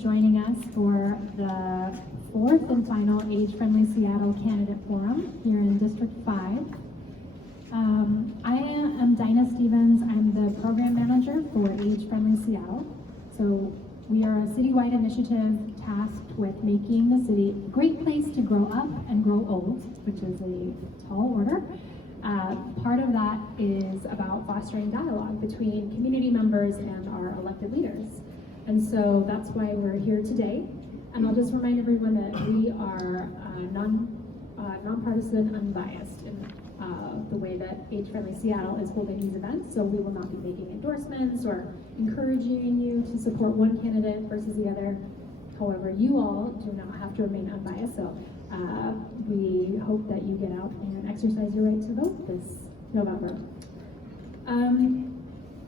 joining us for the fourth and final Age-Friendly Seattle Candidate Forum here in District 5. I am Dinah Stevens. I'm the Program Manager for Age-Friendly Seattle. So we are a citywide initiative tasked with making the city a great place to grow up and grow old, which is a tall order. Part of that is about fostering dialogue between community members and our elected leaders. And so that's why we're here today. And I'll just remind everyone that we are nonpartisan, unbiased in the way that Age-Friendly Seattle is holding these events. So we will not be making endorsements or encouraging you to support one candidate versus the other. However, you all do not have to remain unbiased. So we hope that you get out and exercise your right to vote this November.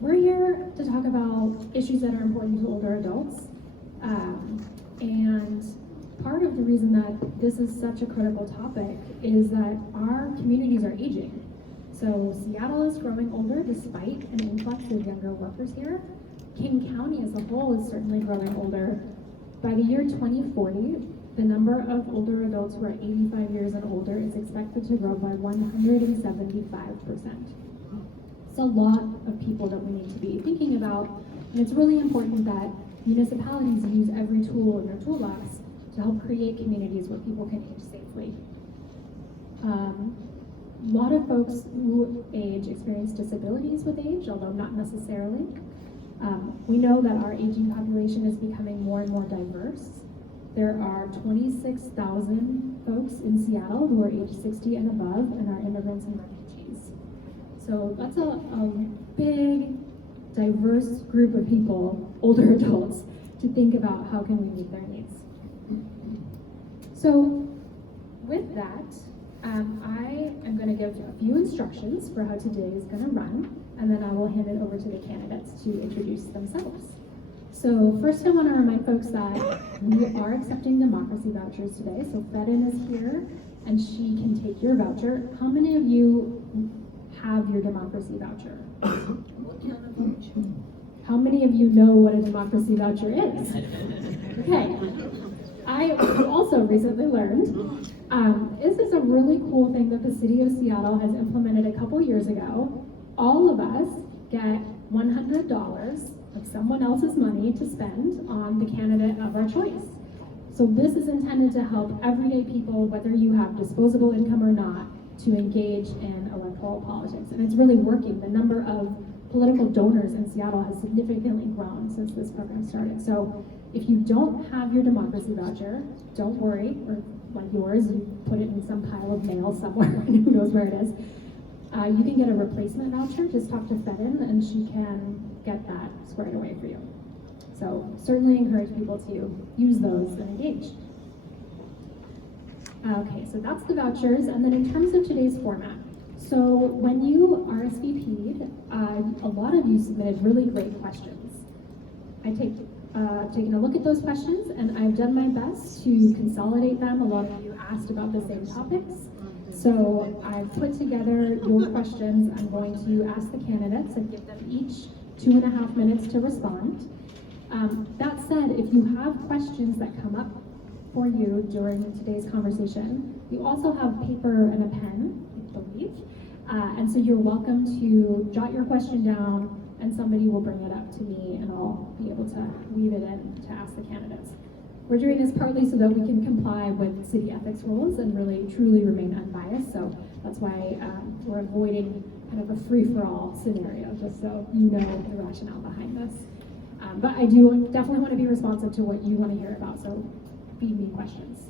We're here to talk about issues that are important to older adults. And part of the reason that this is such a critical topic is that our communities are aging. So Seattle is growing older despite an influx of younger workers here. King County as a whole is certainly growing older. By the year 2040, the number of older adults who are 85 years and older is expected to grow by 175%. It's a lot of people that we need to be thinking about, and it's really important that municipalities use every tool in their toolbox to help create communities where people can age safely. A lot of folks who age experience disabilities with age, although not necessarily. We know that our aging population is becoming more and more diverse. There are 26,000 folks in Seattle who are age 60 and above and are immigrants and refugees. So that's a big, diverse group of people, older adults, to think about how can we meet their needs. So with that, I am going to give a few instructions for how today is going to run, and then I will hand it over to the candidates to introduce themselves. So first I want to remind folks that we are accepting democracy vouchers today. So Fedin is here and she can take your voucher. How many of you have your democracy voucher? How many of you know what a democracy voucher is? Okay. I also recently learned this is a really cool thing that the city of Seattle has implemented a couple years ago. All of us get $100 of someone else's money to spend on the candidate of our choice. So this is intended to help everyday people, whether you have disposable income or not, to engage in electoral politics. And it's really working. The number of political donors in Seattle has significantly grown since this program started. So if you don't have your democracy voucher, don't worry, or like yours, you put it in some pile of mail somewhere, and who knows where it is. You can get a replacement voucher. Just talk to Fedin and she can get that squared away for you. So certainly encourage people to use those and engage. Okay, so that's the vouchers. And then in terms of today's format, so when you RSVP'd, a lot of you submitted really great questions. I've taken a look at those questions and I've done my best to consolidate them. A lot of you asked about the same topics. So I've put together your questions. I'm going to ask the candidates and give them each 2.5 minutes to respond. That said, if you have questions that come up for you during today's conversation, you also have paper and a pen, I believe. And so you're welcome to jot your question down and somebody will bring it up to me and I'll be able to weave it in to ask the candidates. We're doing this partly so that we can comply with city ethics rules and really truly remain unbiased. So that's why we're avoiding kind of a free-for-all scenario, just so you know the rationale behind this. But I do definitely want to be responsive to what you want to hear about, so feed me questions.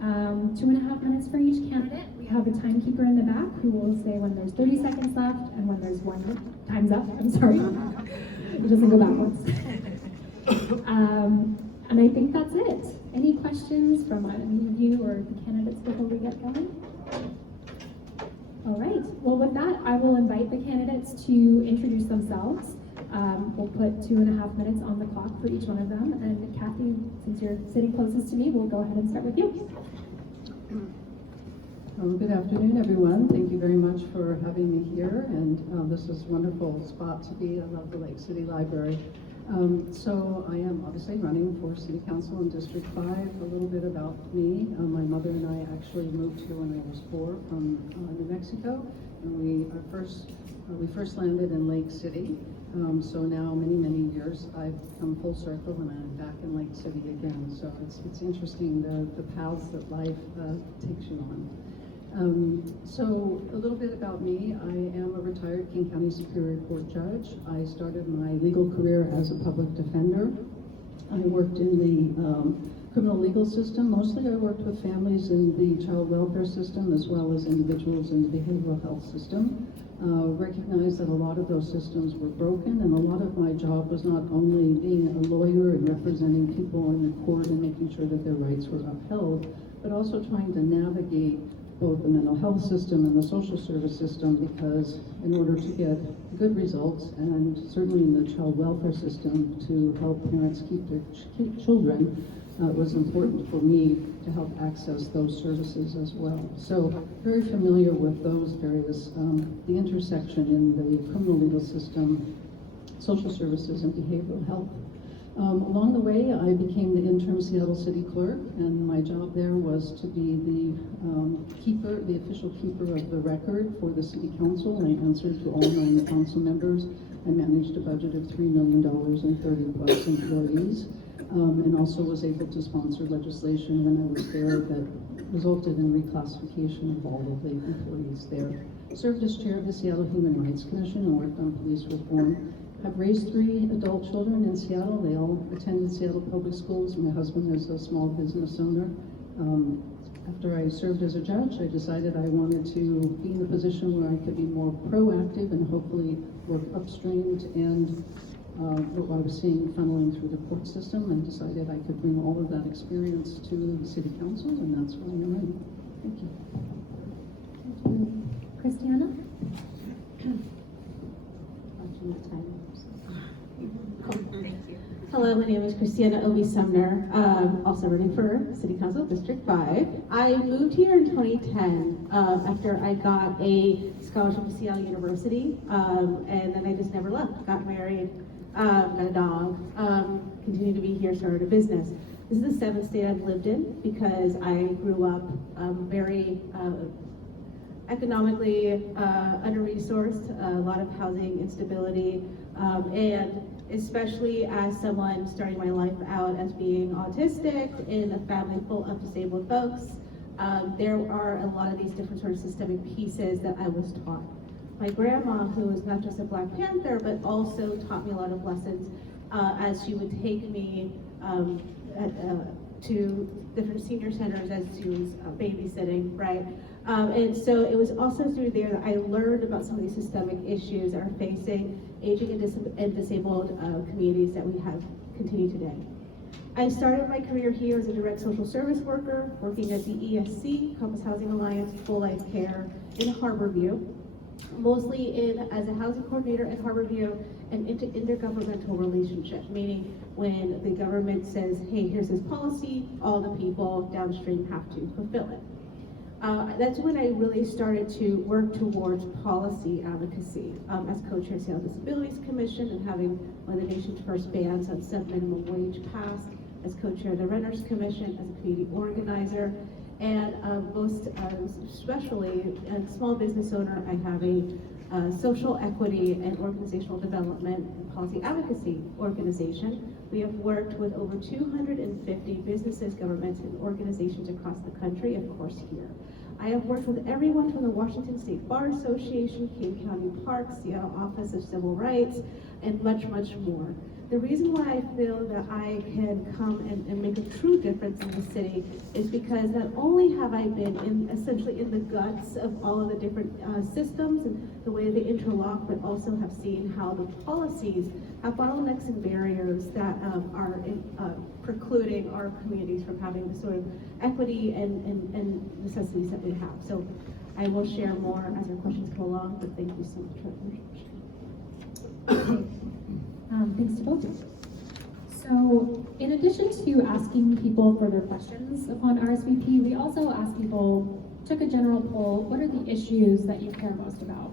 2.5 minutes for each candidate. We have a timekeeper in the back who will say when there's 30 seconds left and when there's time's up, I'm sorry. It doesn't go backwards. And I think that's it. Any questions from any of you or the candidates before we get going? All right, well with that, I will invite the candidates to introduce themselves. We'll put 2.5 minutes on the clock for each one of them. And Kathy, since you're sitting closest to me, we'll go ahead and start with you. Well, good afternoon, everyone. Thank you very much for having me here. And this is a wonderful spot to be. I love the Lake City Library. So I am obviously running for City Council in District 5. A little bit about me. My mother and I actually moved here when I was 4 from New Mexico, and we first landed in Lake City. So now many years I've come full circle and I'm back in Lake City again. So it's interesting the paths that life takes you on. So a little bit about me. I am a retired King County Superior Court judge. I started my legal career as a public defender. I worked in the criminal legal system. Mostly I worked with families in the child welfare system as well as individuals in the behavioral health system. Recognized that a lot of those systems were broken, and a lot of my job was not only being a lawyer and representing people in the court and making sure that their rights were upheld, but also trying to navigate both the mental health system and the social service system, because in order to get good results, and certainly in the child welfare system to help parents keep their children, it was important for me to help access those services as well. So very familiar with those various, the intersection in the criminal legal system, social services, and behavioral health. Along the way, I became the interim Seattle City Clerk, and my job there was to be the official keeper of the record for the City Council. I answered to all 9 council members. I managed a budget of $3 million and 30+ employees, and also was able to sponsor legislation when I was there that resulted in reclassification of all of the employees there. Served as chair of the Seattle Human Rights Commission and worked on police reform. I've raised 3 adult children in Seattle. They all attended Seattle Public Schools. My husband is a small business owner. After I served as a judge, I decided I wanted to be in a position where I could be more proactive and hopefully work upstream and what I was seeing funneling through the court system, and decided I could bring all of that experience to the City Council, and that's why I'm running. Thank you. Thank you. Christiana? Hello, my name is Christiana Obi Sumner, also running for City Council District 5. I moved here in 2010 after I got a scholarship to Seattle University, and then I just never left. Got married, got a dog, continued to be here, started a business. This is the 7th state I've lived in because I grew up very economically under-resourced, a lot of housing instability, and especially as someone starting my life out as being autistic in a family full of disabled folks, there are a lot of these different sort of systemic pieces that I was taught. My grandma, who was not just a Black Panther, but also taught me a lot of lessons as she would take me to different senior centers as she was babysitting, right? And so it was also through there that I learned about some of these systemic issues that are facing aging and disabled communities that we have continued today. I started my career here as a direct social service worker, working at the ESC, Compass Housing Alliance, Full Life Care in Harborview, mostly as a housing coordinator at Harborview, and intergovernmental relationship, meaning when the government says, hey, here's this policy, all the people downstream have to fulfill it. That's when I really started to work towards policy advocacy as co-chair of the Seattle Disabilities Commission and having one of the nation's first bans on sub-minimum wage passed, as co-chair of the Renters Commission, as a community organizer, and most especially as a small business owner, I have a social equity and organizational development and policy advocacy organization. We have worked with over 250 businesses, governments, and organizations across the country, of course here. I have worked with everyone from the Washington State Bar Association, King County Parks, Seattle Office of Civil Rights, and much more. The reason why I feel that I can come and make a true difference in the city is because not only have I been essentially in the guts of all of the different systems and the way they interlock, but also have seen how the policies have bottlenecks and barriers that are precluding our communities from having the sort of equity and necessities that we have. So I will share more as our questions come along, but thank you so much for the introduction. Thanks to both of you. So, in addition to asking people further questions upon RSVP, we also ask people, took a general poll, what are the issues that you care most about?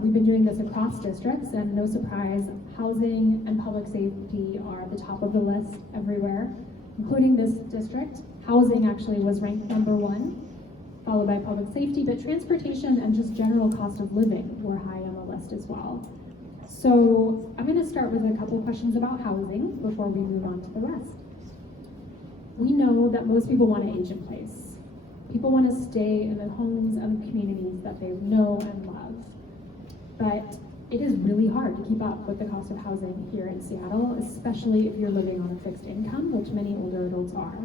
We've been doing this across districts, and no surprise, housing and public safety are at the top of the list everywhere, including this district. Housing actually was ranked #1, followed by public safety, but transportation and just general cost of living were high on the list as well. So I'm going to start with a couple questions about housing before we move on to the rest. We know that most people want to age in place. People want to stay in the homes and the communities that they know and love. But it is really hard to keep up with the cost of housing here in Seattle, especially if you're living on a fixed income, which many older adults are.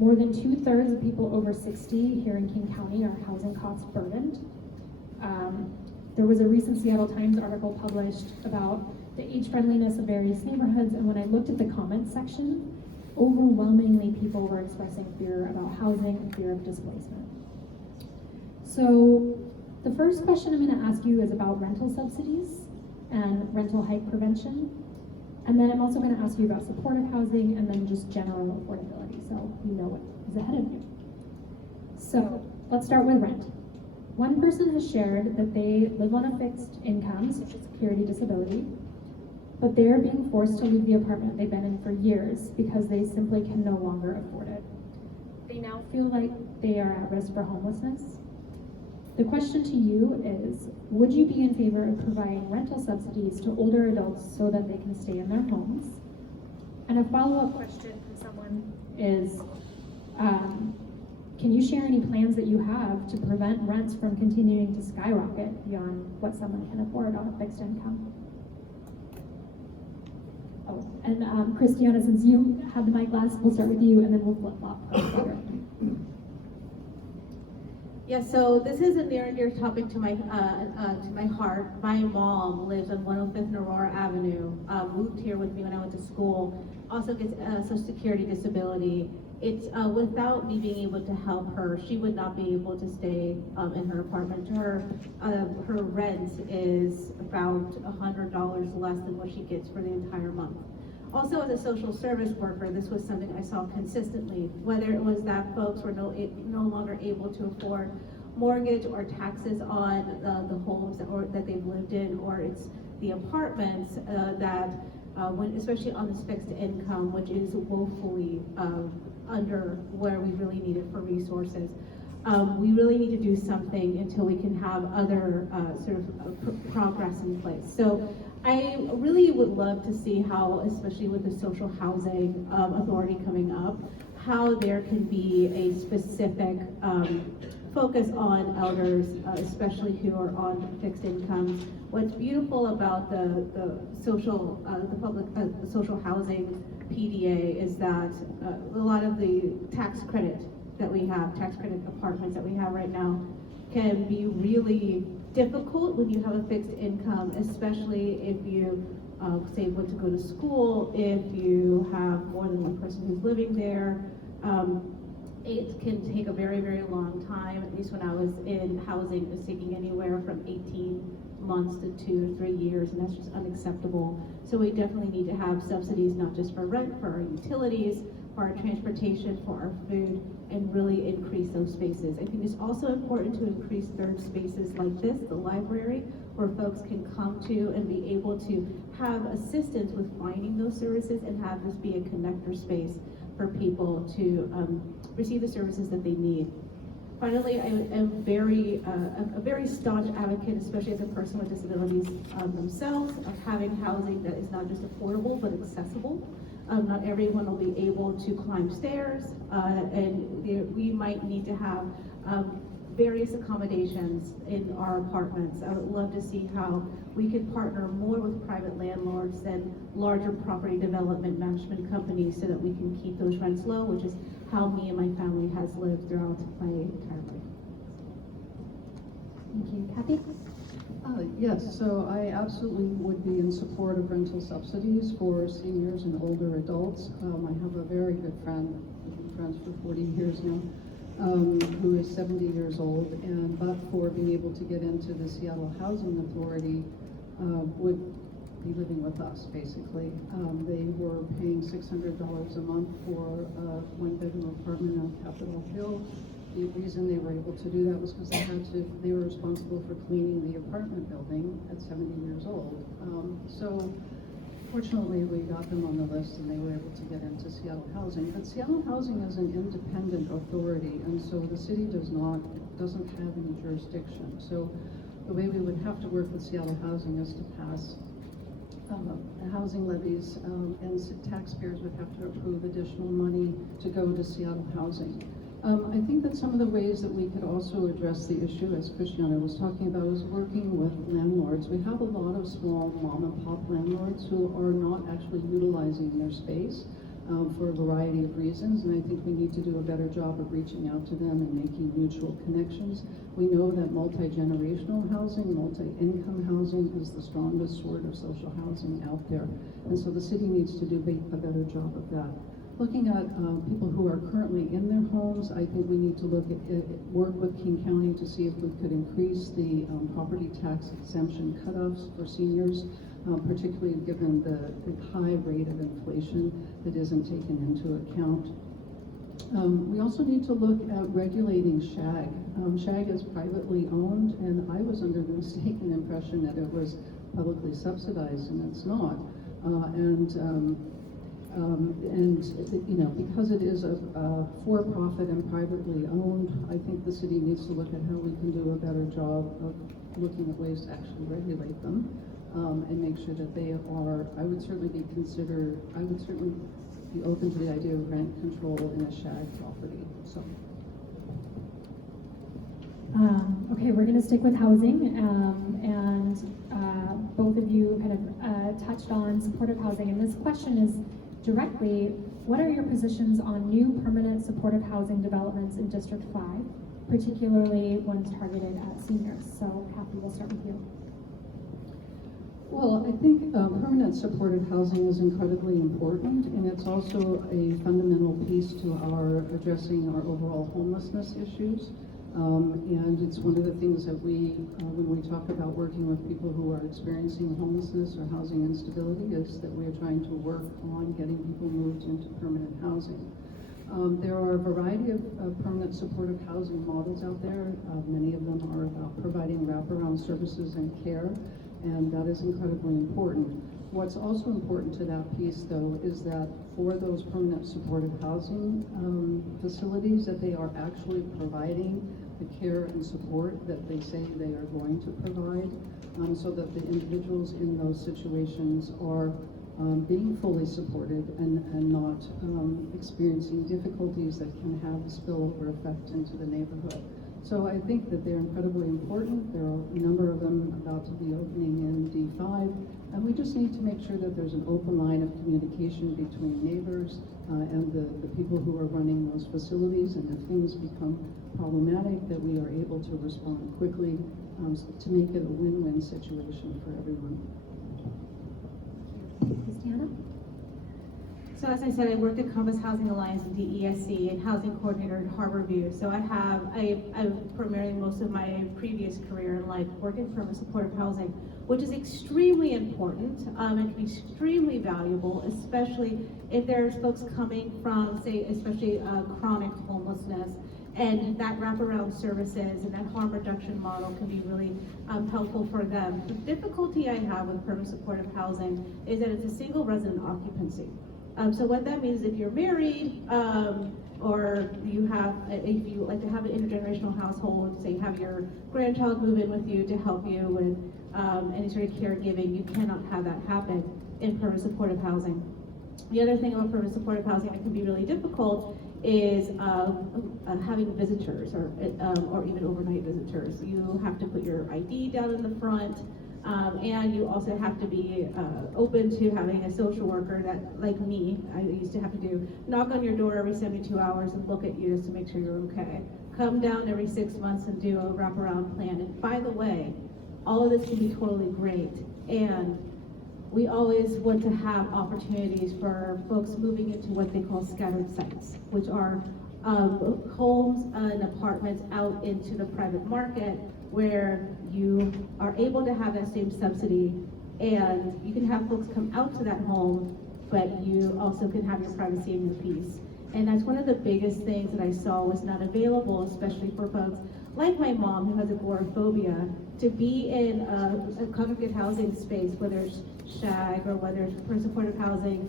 More than 2/3 of people over 60 here in King County are housing cost burdened. There was a recent Seattle Times article published about the age friendliness of various neighborhoods, and when I looked at the comments section, overwhelmingly people were expressing fear about housing and fear of displacement. So the first question I'm going to ask you is about rental subsidies and rental hike prevention. And then I'm also going to ask you about supportive housing and then just general affordability, so you know what is ahead of you. So let's start with rent. One person has shared that they live on a fixed income, Social Security disability, but they are being forced to leave the apartment they've been in for years because they simply can no longer afford it. They now feel like they are at risk for homelessness. The question to you is, would you be in favor of providing rental subsidies to older adults so that they can stay in their homes? And a follow-up question from someone is, can you share any plans that you have to prevent rents from continuing to skyrocket beyond what someone can afford on a fixed income? Oh, and Christiana, since you have the mic last, we'll start with you and then we'll flip-flop. Yeah, so this is a near and dear topic to my heart. My mom lives on 105th and Aurora Avenue, moved here with me when I went to school, also gets Social Security disability. It's without me being able to help her, she would not be able to stay in her apartment. Her rent is about $100 less than what she gets for the entire month. Also, as a social service worker, this was something I saw consistently, whether it was that folks were no longer able to afford mortgage or taxes on the homes that they've lived in, or it's the apartments when, especially on this fixed income, which is woefully under where we really need it for resources. We really need to do something until we can have other progress in place. So I really would love to see how, especially with the social housing authority coming up, how there can be a specific focus on elders, especially who are on fixed incomes. What's beautiful about the social housing PDA is that a lot of the tax credit that we have, tax credit apartments that we have right now, can be really difficult when you have a fixed income, especially if you say went to go to school, if you have more than one person who's living there. It can take a very, very long time. At least when I was in housing, it was taking anywhere from 18 months to 2 or 3 years, and that's just unacceptable. So we definitely need to have subsidies, not just for rent, for our utilities, for our transportation, for our food, and really increase those spaces. I think it's also important to increase third spaces like this, the library, where folks can come to and be able to have assistance with finding those services and have this be a connector space for people to receive the services that they need. Finally, I am a very staunch advocate, especially as a person with disabilities themselves, of having housing that is not just affordable but accessible. Not everyone will be able to climb stairs, and we might need to have various accommodations in our apartments. I would love to see how we could partner more with private landlords than larger property development management companies so that we can keep those rents low, which is how me and my family has lived throughout my entire life. Thank you. Kathy? Yes, so I absolutely would be in support of rental subsidies for seniors and older adults. I have a very good friend, we've been friends for 40 years now, who is 70 years old, and but for being able to get into the Seattle Housing Authority, would be living with us, basically. They were paying $600 a month for a one-bedroom apartment on Capitol Hill. The reason they were able to do that was because they were responsible for cleaning the apartment building at 70 years old. So fortunately, we got them on the list and they were able to get into Seattle Housing. But Seattle Housing is an independent authority, and so the city doesn't have any jurisdiction. So the way we would have to work with Seattle Housing is to pass housing levies, and taxpayers would have to approve additional money to go to Seattle Housing. I think that some of the ways that we could also address the issue, as Christiana was talking about, is working with landlords. We have a lot of small mom and pop landlords who are not actually utilizing their space for a variety of reasons, and I think we need to do a better job of reaching out to them and making mutual connections. We know that multi-generational housing, multi-income housing is the strongest sort of social housing out there, and so the city needs to do a better job of that. Looking at people who are currently in their homes, I think we need to work with King County to see if we could increase the property tax exemption cutoffs for seniors, particularly given the high rate of inflation that isn't taken into account. We also need to look at regulating SHAG. SHAG is privately owned, and I was under the mistaken impression that it was publicly subsidized, and it's not. Because it is a for-profit and privately owned, I think the city needs to look at how we can do a better job of looking at ways to actually regulate them, and make sure that they are, I would certainly be open to the idea of rent control in a SHAG property, so. Okay, we're going to stick with housing, and both of you kind of touched on supportive housing, and this question is directly, what are your positions on new permanent supportive housing developments in District 5, particularly ones targeted at seniors? So, Kathy, we'll start with you. Well, I think permanent supportive housing is incredibly important, and it's also a fundamental piece to our addressing our overall homelessness issues. And it's one of the things that when we talk about working with people who are experiencing homelessness or housing instability, is that we are trying to work on getting people moved into permanent housing. There are a variety of permanent supportive housing models out there. Many of them are about providing wraparound services and care, and that is incredibly important. What's also important to that piece, though, is that for those permanent supportive housing facilities, that they are actually providing the care and support that they say they are going to provide, so that the individuals in those situations are being fully supported and not experiencing difficulties that can have a spillover effect into the neighborhood. So I think that they're incredibly important. There are a number of them about to be opening in D5, and we just need to make sure that there's an open line of communication between neighbors and the people who are running those facilities, and if things become problematic, that we are able to respond quickly to make it a win-win situation for everyone. Christiana? So as I said, I worked at Compass Housing Alliance and DESC and housing coordinator at Harborview. So I've primarily most of my previous career in life working in permanent supportive housing, which is extremely important and can be extremely valuable, especially if there's folks coming from, say, especially chronic homelessness. And that wraparound services and that harm reduction model can be really helpful for them. The difficulty I have with permanent supportive housing is that it's a single resident occupancy. So what that means, if you're married, or if you like to have an intergenerational household, say you have your grandchild move in with you to help you with any sort of caregiving, you cannot have that happen in permanent supportive housing. The other thing about permanent supportive housing that can be really difficult is having visitors or even overnight visitors. You have to put your ID down in the front. And you also have to be open to having a social worker that, like me, I used to have to do, knock on your door every 72 hours and look at you just to make sure you're okay. Come down every 6 months and do a wraparound plan. And by the way, all of this can be totally great. And we always want to have opportunities for folks moving into what they call scattered sites, which are homes and apartments out into the private market where you are able to have that same subsidy, and you can have folks come out to that home, but you also can have your privacy and your peace. And that's one of the biggest things that I saw was not available, especially for folks like my mom who has agoraphobia, to be in a congregate housing space, whether it's SHAG or whether it's supportive housing,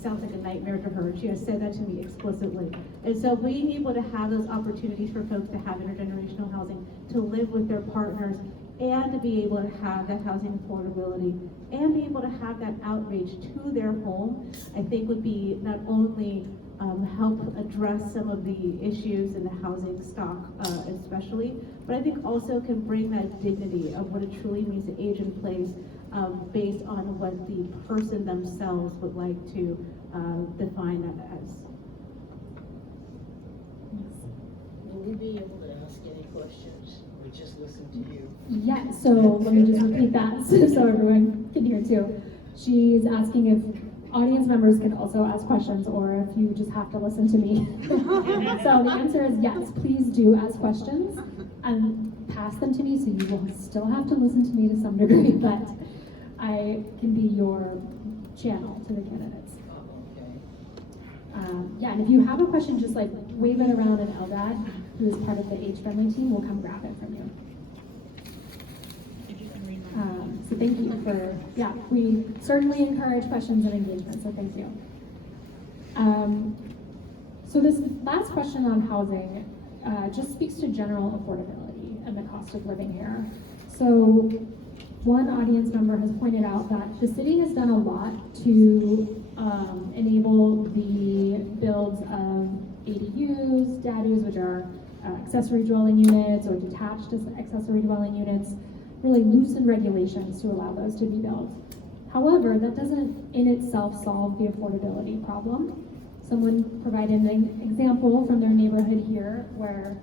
sounds like a nightmare to her. She has said that to me explicitly. And so being able to have those opportunities for folks to have intergenerational housing, to live with their partners, and to be able to have that housing affordability, and be able to have that outreach to their home, I think would be not only help address some of the issues in the housing stock especially, but I think also can bring that dignity of what it truly means to age in place based on what the person themselves would like to define that as. Will we be able to ask any questions? We just listen to you. Yeah, so let me just repeat that so everyone can hear too. She's asking if audience members can also ask questions or if you just have to listen to me. So the answer is yes, please do ask questions and pass them to me, so you will still have to listen to me to some degree, but I can be your channel to the candidates. Okay. Yeah, and if you have a question, just like wave it around, and Eldad, who is part of the age-friendly team, will come grab it from you. So thank you for, yeah, we certainly encourage questions and engagement, so thank you. So this last question on housing just speaks to general affordability and the cost of living here. So one audience member has pointed out that the city has done a lot to enable the builds of ADUs, DADUs, which are accessory dwelling units or detached accessory dwelling units, really loosen regulations to allow those to be built. However, that doesn't in itself solve the affordability problem. Someone provided an example from their neighborhood here where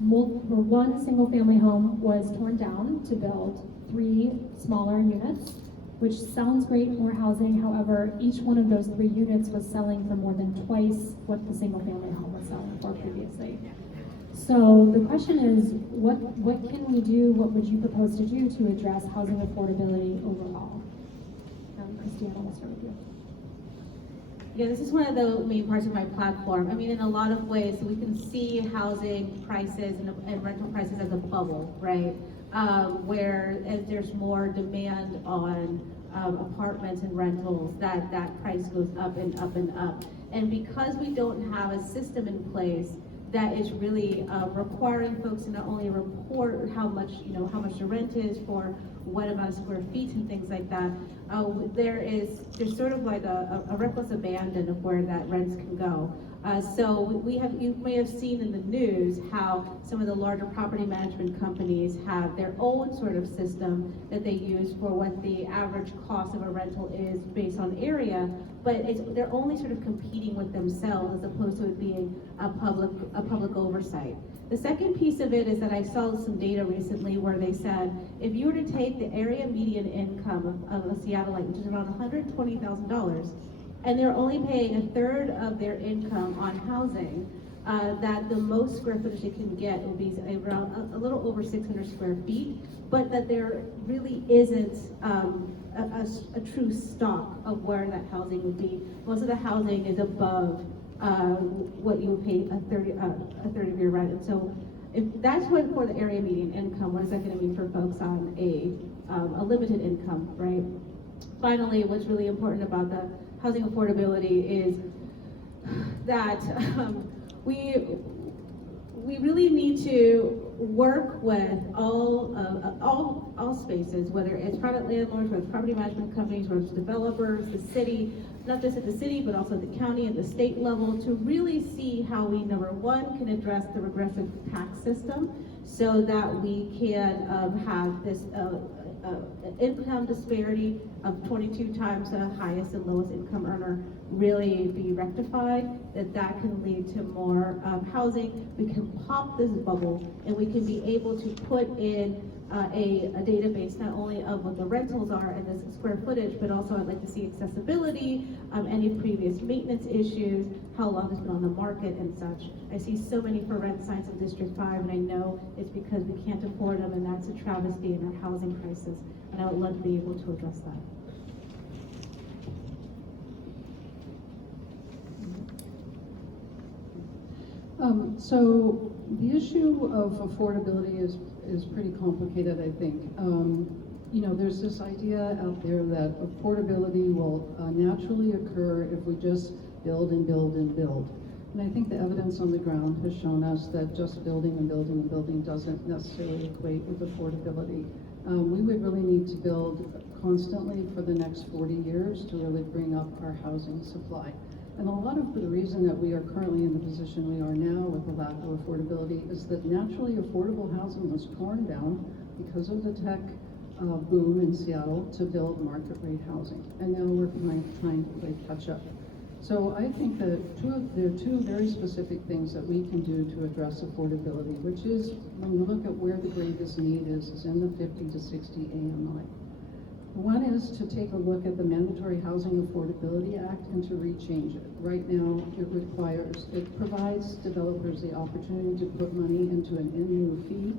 one single family home was torn down to build 3 smaller units, which sounds great, more housing. However, each one of those 3 units was selling for more than twice what the single family home was selling for previously. So the question is, what can we do, what would you propose to do to address housing affordability overall? Christiana, we'll start with you. Yeah, this is one of the main parts of my platform. I mean, in a lot of ways, we can see housing prices and rental prices as a bubble, right? Where as there's more demand on apartments and rentals, that price goes up and up and up. And because we don't have a system in place that is really requiring folks to not only report how much the rent is for what amount of square feet and things like that, there's sort of like a reckless abandon of where that rents can go. So you may have seen in the news how some of the larger property management companies have their own sort of system that they use for what the average cost of a rental is based on area, but they're only sort of competing with themselves as opposed to it being a public oversight. The second piece of it is that I saw some data recently where they said if you were to take the area median income of a Seattleite, which is around $120,000, and they're only paying 1/3 of their income on housing, that the most square footage they can get will be around a little over 600 square feet, but that there really isn't a true stock of where that housing would be. Most of the housing is above what you would pay a third of your rent. And so if that's what for the area median income, what is that going to mean for folks on a limited income, right? Finally, what's really important about the housing affordability is that we really need to work with all spaces, whether it's private landlords, whether it's property management companies, whether it's developers, the city, not just at the city, but also at the county and the state level, to really see how we, number one, can address the regressive tax system so that we can have this income disparity of 22 times the highest and lowest income earner really be rectified, that can lead to more housing. We can pop this bubble and we can be able to put in a database not only of what the rentals are and the square footage, but also I'd like to see accessibility, any previous maintenance issues, how long it's been on the market and such. I see so many for rent signs in District 5 and I know it's because we can't afford them, and that's a travesty in our housing crisis, and I would love to be able to address that. So the issue of affordability is pretty complicated, I think. You know, there's this idea out there that affordability will naturally occur if we just build and build and build. And I think the evidence on the ground has shown us that just building and building and building doesn't necessarily equate with affordability. We would really need to build constantly for the next 40 years to really bring up our housing supply. And a lot of the reason that we are currently in the position we are now with the lack of affordability is that naturally affordable housing was torn down because of the tech boom in Seattle to build market rate housing. And now we're trying to play catch up. So I think that there are two very specific things that we can do to address affordability, which is when you look at where the greatest need is in the 50 to 60 AMI. One is to take a look at the Mandatory Housing Affordability Act and to rechange it. Right now, it provides developers the opportunity to put money into an in lieu fee.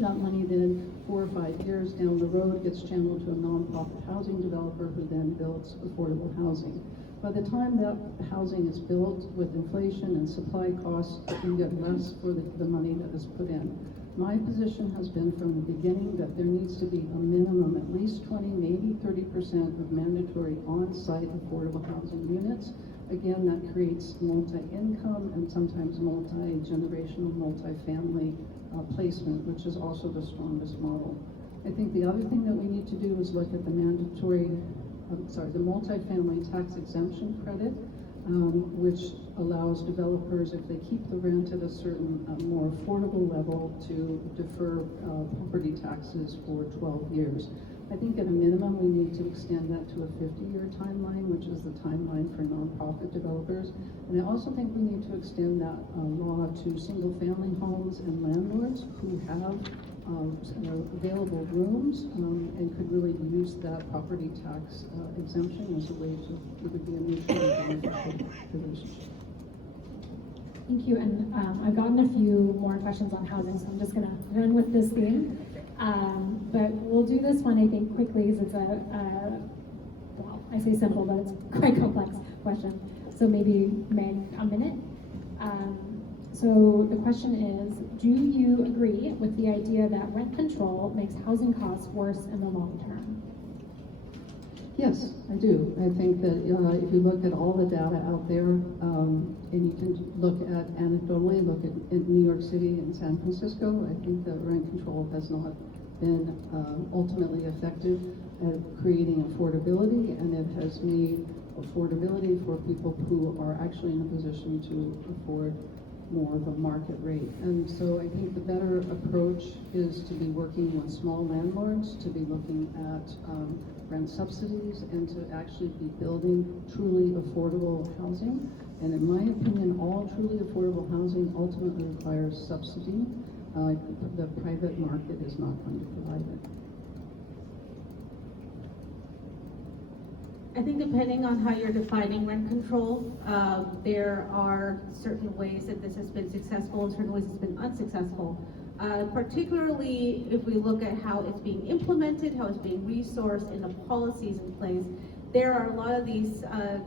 That money then 4 or 5 years down the road gets channeled to a nonprofit housing developer who then builds affordable housing. By the time that housing is built with inflation and supply costs, you get less for the money that is put in. My position has been from the beginning that there needs to be a minimum, at least 20, maybe 30% of mandatory on-site affordable housing units. Again, that creates multi-income and sometimes multi-generational, multi-family placement, which is also the strongest model. I think the other thing that we need to do is look at the the multi-family tax exemption credit, which allows developers, if they keep the rent at a certain more affordable level, to defer property taxes for 12 years. I think at a minimum we need to extend that to a 50-year timeline, which is the timeline for nonprofit developers. And I also think we need to extend that law to single-family homes and landlords who have available rooms and could really use that property tax exemption as a way to, it would be a mutually beneficial relationship. Thank you, and I've gotten a few more questions on housing, so I'm just gonna run with this theme. But we'll do this one, I think, quickly, because it's well, I say simple, but it's quite complex question. So maybe, Meg, a minute. So the question is, do you agree with the idea that rent control makes housing costs worse in the long term? Yes, I do. I think that if you look at all the data out there, and you can look at anecdotally, look at New York City and San Francisco, I think that rent control has not been ultimately effective at creating affordability, and it has made affordability for people who are actually in a position to afford more of a market rate. And so I think the better approach is to be working with small landlords, to be looking at rent subsidies, and to actually be building truly affordable housing. And in my opinion, all truly affordable housing ultimately requires subsidy. The private market is not going to provide it. I think depending on how you're defining rent control, there are certain ways that this has been successful and certain ways it's been unsuccessful. Particularly if we look at how it's being implemented, how it's being resourced, and the policies in place, there are a lot of these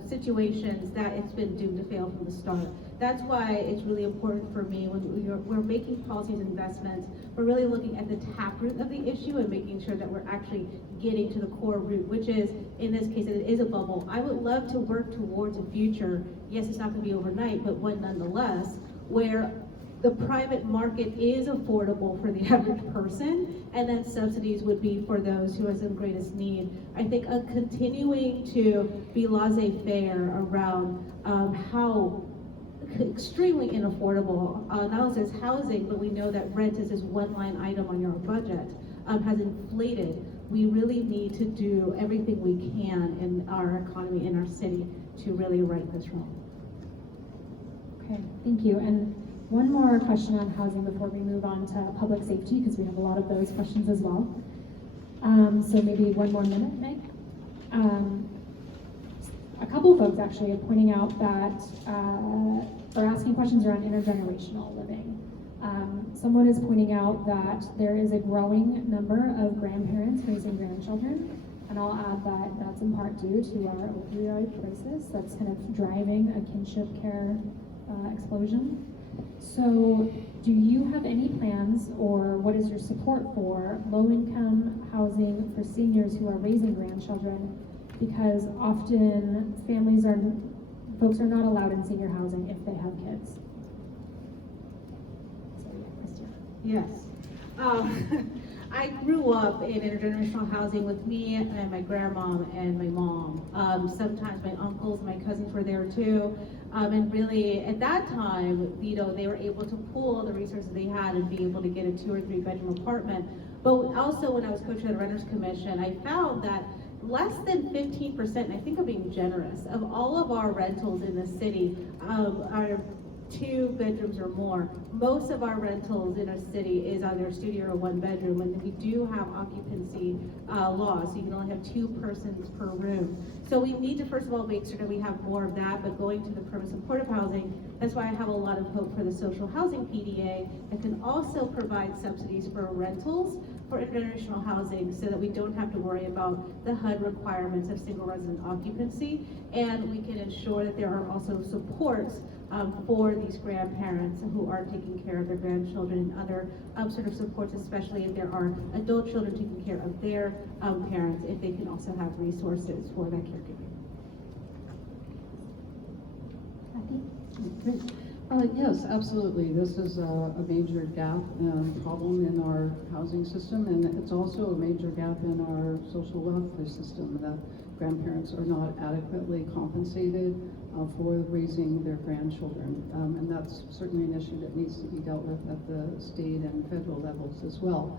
situations that it's been doomed to fail from the start. That's why it's really important for me when we're making policies and investments, we're really looking at the taproot of the issue and making sure that we're actually getting to the core root, which is, in this case, it is a bubble. I would love to work towards a future, yes, it's not gonna be overnight, but one nonetheless, where the private market is affordable for the average person, and then subsidies would be for those who are in greatest need. I think continuing to be laissez-faire around how extremely unaffordable, not only is housing, but we know that rent is this one line item on your budget, has inflated. We really need to do everything we can in our economy, in our city, to really right this wrong. Okay, thank you. And one more question on housing before we move on to public safety, because we have a lot of those questions as well. So maybe one more minute, Meg. A couple of folks actually are pointing out that, are asking questions around intergenerational living. Someone is pointing out that there is a growing number of grandparents raising grandchildren, and I'll add that that's in part due to our opioid crisis that's kind of driving a kinship care explosion. So, do you have any plans, or what is your support for low-income housing for seniors who are raising grandchildren? Because often folks are not allowed in senior housing if they have kids. So, yeah, Christina. Yes. I grew up in intergenerational housing with me and my grandma and my mom. Sometimes my uncles and my cousins were there too. And really, at that time, they were able to pool the resources they had and be able to get a 2 or 3 bedroom apartment. But also, when I was coaching at the Renters Commission, I found that less than 15%, and I think I'm being generous, of all of our rentals in the city are 2 bedrooms or more. Most of our rentals in our city is either a studio or 1 bedroom, and we do have occupancy laws, so you can only have 2 persons per room. So we need to first of all make sure that we have more of that, but going to the permanent supportive housing, that's why I have a lot of hope for the social housing PDA that can also provide subsidies for rentals for intergenerational housing so that we don't have to worry about the HUD requirements of single resident occupancy, and we can ensure that there are also supports for these grandparents who are taking care of their grandchildren and other sort of supports, especially if there are adult children taking care of their parents, if they can also have resources for that caregiving. Kathy? Great. Yes, absolutely. This is a major gap and problem in our housing system, and it's also a major gap in our social welfare system, that grandparents are not adequately compensated for raising their grandchildren. And that's certainly an issue that needs to be dealt with at the state and federal levels as well.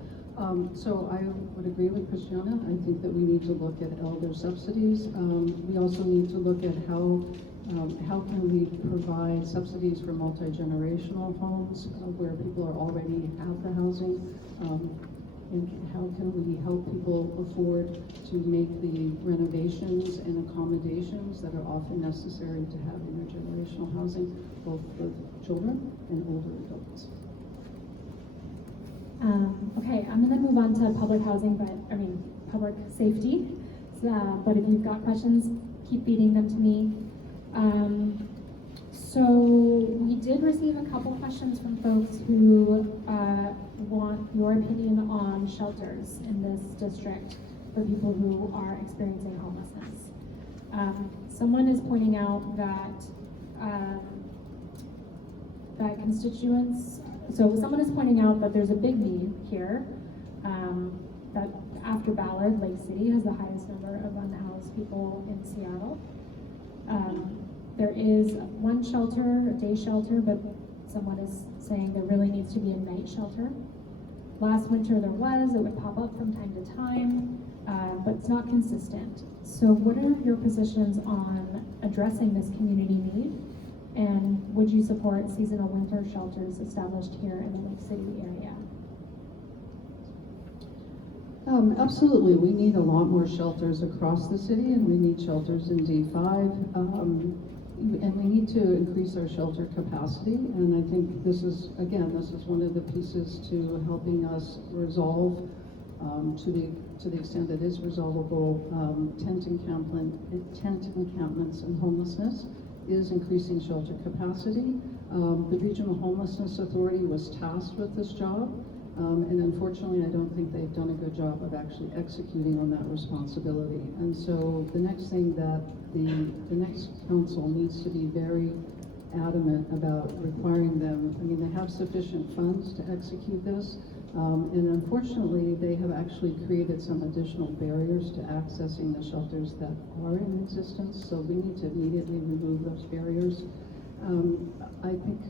So I would agree with Christiana. I think that we need to look at elder subsidies. We also need to look at how can we provide subsidies for multi-generational homes where people are already have the housing, and how can we help people afford to make the renovations and accommodations that are often necessary to have intergenerational housing, both for children and older adults. Okay, I'm going to move on to public housing, public safety. But if you've got questions, keep feeding them to me. So we did receive a couple questions from folks who want your opinion on shelters in this district for people who are experiencing homelessness. Someone is pointing out someone is pointing out that there's a big need here, that after Ballard, Lake City has the highest number of unhoused people in Seattle. There is 1 shelter, a day shelter, but someone is saying there really needs to be a night shelter. Last winter it would pop up from time to time, but it's not consistent. So what are your positions on addressing this community need? And would you support seasonal winter shelters established here in the Lake City area? Absolutely. We need a lot more shelters across the city, and we need shelters in D5. And we need to increase our shelter capacity, and I think this is one of the pieces to helping us resolve, to the extent that is resolvable, tent encampments and homelessness, is increasing shelter capacity. The Regional Homelessness Authority was tasked with this job, and unfortunately I don't think they've done a good job of actually executing on that responsibility. And so the next thing that the next council needs to be very adamant about requiring them. I mean, they have sufficient funds to execute this, and unfortunately they have actually created some additional barriers to accessing the shelters that are in existence, so we need to immediately remove those barriers. I think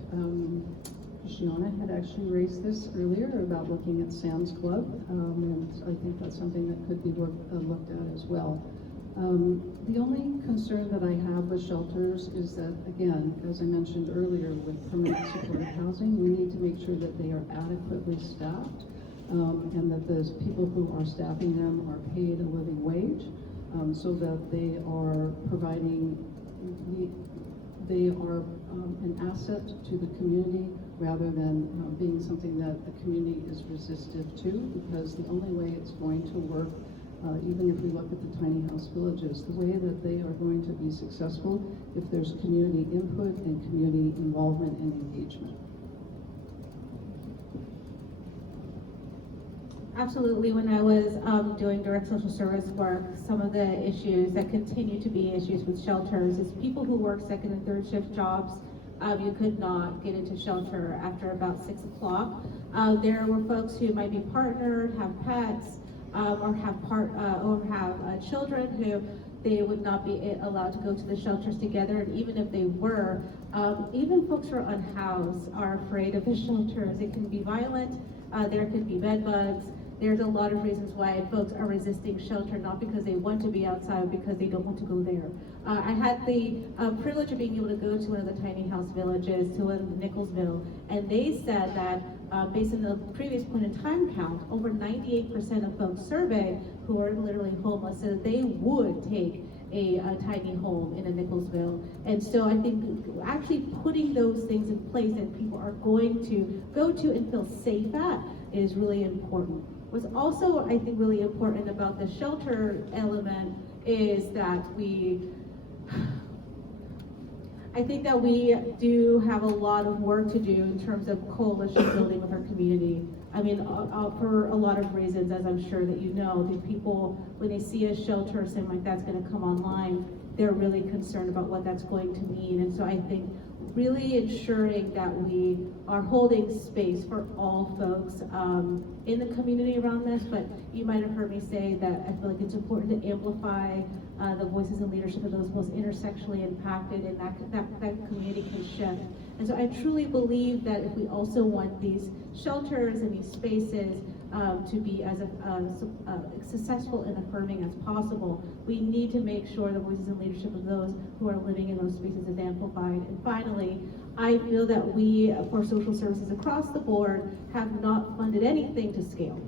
Christiana had actually raised this earlier about looking at Sam's Club, and I think that's something that could be looked at as well. The only concern that I have with shelters is that, again, as I mentioned earlier, with permanent supportive housing, we need to make sure that they are adequately staffed, and that the people who are staffing them are paid a living wage, so that they are providing, they are an asset to the community rather than being something that the community is resistive to, because the only way it's going to work, even if we look at the tiny house villages, the way that they are going to be successful if there's community input and community involvement and engagement. Absolutely. When I was doing direct social service work, some of the issues that continue to be issues with shelters is people who work second and third shift jobs. You could not get into shelter after about 6 o'clock. There were folks who might be partnered, have pets, or have children who they would not be allowed to go to the shelters together, and even if they were, even folks who are unhoused are afraid of the shelters. It can be violent, there can be bed bugs. There's a lot of reasons why folks are resisting shelter, not because they want to be outside, but because they don't want to go there. I had the privilege of being able to go to one of the tiny house villages, to one in Nicholsville, and they said that based on the previous point in time count, over 98% of folks surveyed who are literally homeless said they would take a tiny home in a Nicholsville. And so I think actually putting those things in place that people are going to go to and feel safe at is really important. What's also, I think, really important about the shelter element is that I think that we do have a lot of work to do in terms of coalition building with our community. I mean, for a lot of reasons, as I'm sure that you know, the people, when they see a shelter or something like that's gonna come online, they're really concerned about what that's going to mean. And so I think really ensuring that we are holding space for all folks in the community around this, but you might have heard me say that I feel like it's important to amplify the voices and leadership of those most intersectionally impacted, and that community can shift. And so I truly believe that if we also want these shelters and these spaces to be as successful and affirming as possible, we need to make sure the voices and leadership of those who are living in those spaces is amplified. And finally, I feel that we, for social services across the board, have not funded anything to scale.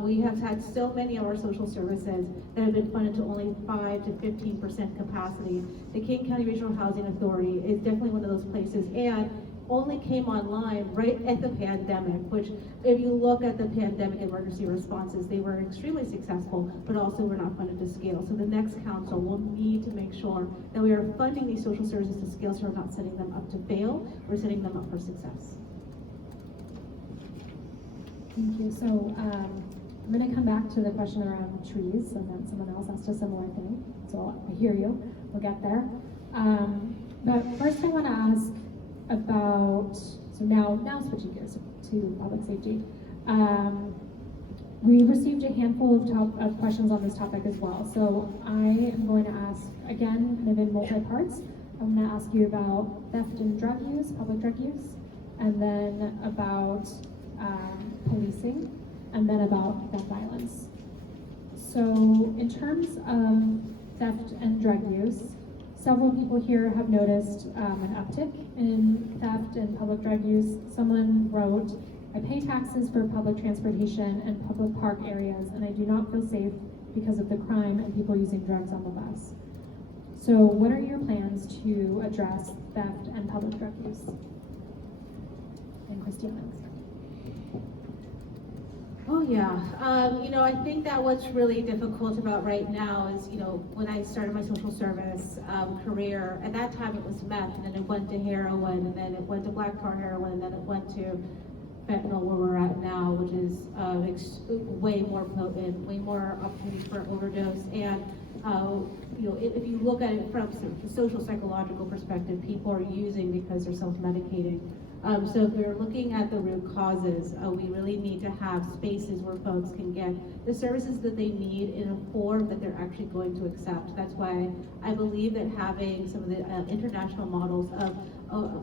We have had so many of our social services that have been funded to only 5 to 15% capacity. The King County Regional Housing Authority is definitely one of those places, and only came online right at the pandemic, which if you look at the pandemic emergency responses, they were extremely successful, but also were not funded to scale. So the next council will need to make sure that we are funding these social services to scale, so we're not setting them up to fail, we're setting them up for success. Thank you. So I'm going to come back to the question around trees, and then someone else asked a similar thing. So I hear you. We'll get there. But first I want to ask about, so now switching gears to public safety. We received a handful of questions on this topic as well. So I am going to ask, again, kind of in multi-parts. I'm going to ask you about theft and drug use, public drug use, and then about policing, and then about gun violence. So in terms of theft and drug use, several people here have noticed an uptick in theft and public drug use. Someone wrote, I pay taxes for public transportation and public park areas, and I do not feel safe because of the crime and people using drugs on the bus. So what are your plans to address theft and public drug use? And Christina. Oh yeah, I think that what's really difficult about right now is, when I started my social service career, at that time it was meth, and then it went to heroin, and then it went to black tar heroin, and then it went to fentanyl, where we're at now, which is way more potent, way more opportunity for overdose. And if you look at it from a social psychological perspective, people are using because they're self-medicating. So if we're looking at the root causes, we really need to have spaces where folks can get the services that they need in a form that they're actually going to accept. That's why I believe that having some of the international models of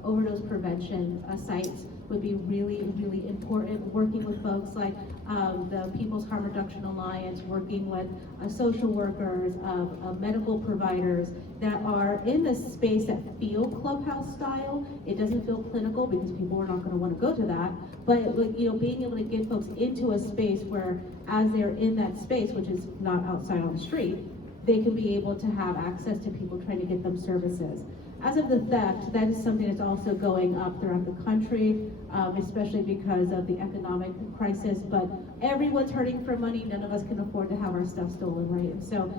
overdose prevention sites would be really, really important. Working with folks like the People's Harm Reduction Alliance, working with social workers, medical providers that are in this space that feel clubhouse style. It doesn't feel clinical because people are not going to want to go to that. But being able to get folks into a space where, as they're in that space, which is not outside on the street, they can be able to have access to people trying to get them services. As of the theft, that is something that's also going up throughout the country, especially because of the economic crisis. But everyone's hurting for money. None of us can afford to have our stuff stolen, right? And so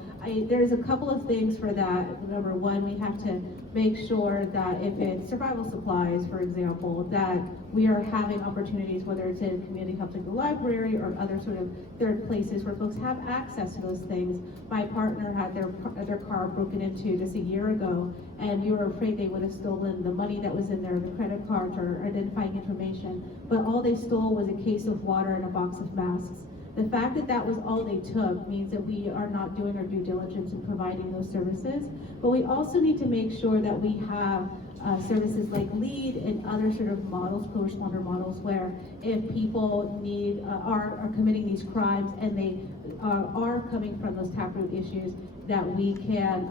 there's a couple of things for that. Number one, we have to make sure that if it's survival supplies, for example, that we are having opportunities, whether it's in community hubs like the library or other sort of third places where folks have access to those things. My partner had their car broken into just a year ago, and we were afraid they would have stolen the money that was in there, the credit cards or identifying information, but all they stole was a case of water and a box of masks. The fact that that was all they took means that we are not doing our due diligence in providing those services, but we also need to make sure that we have services like LEAD and other sort of models, co-responder models, where if people are committing these crimes and they are coming from those taproot issues, that we can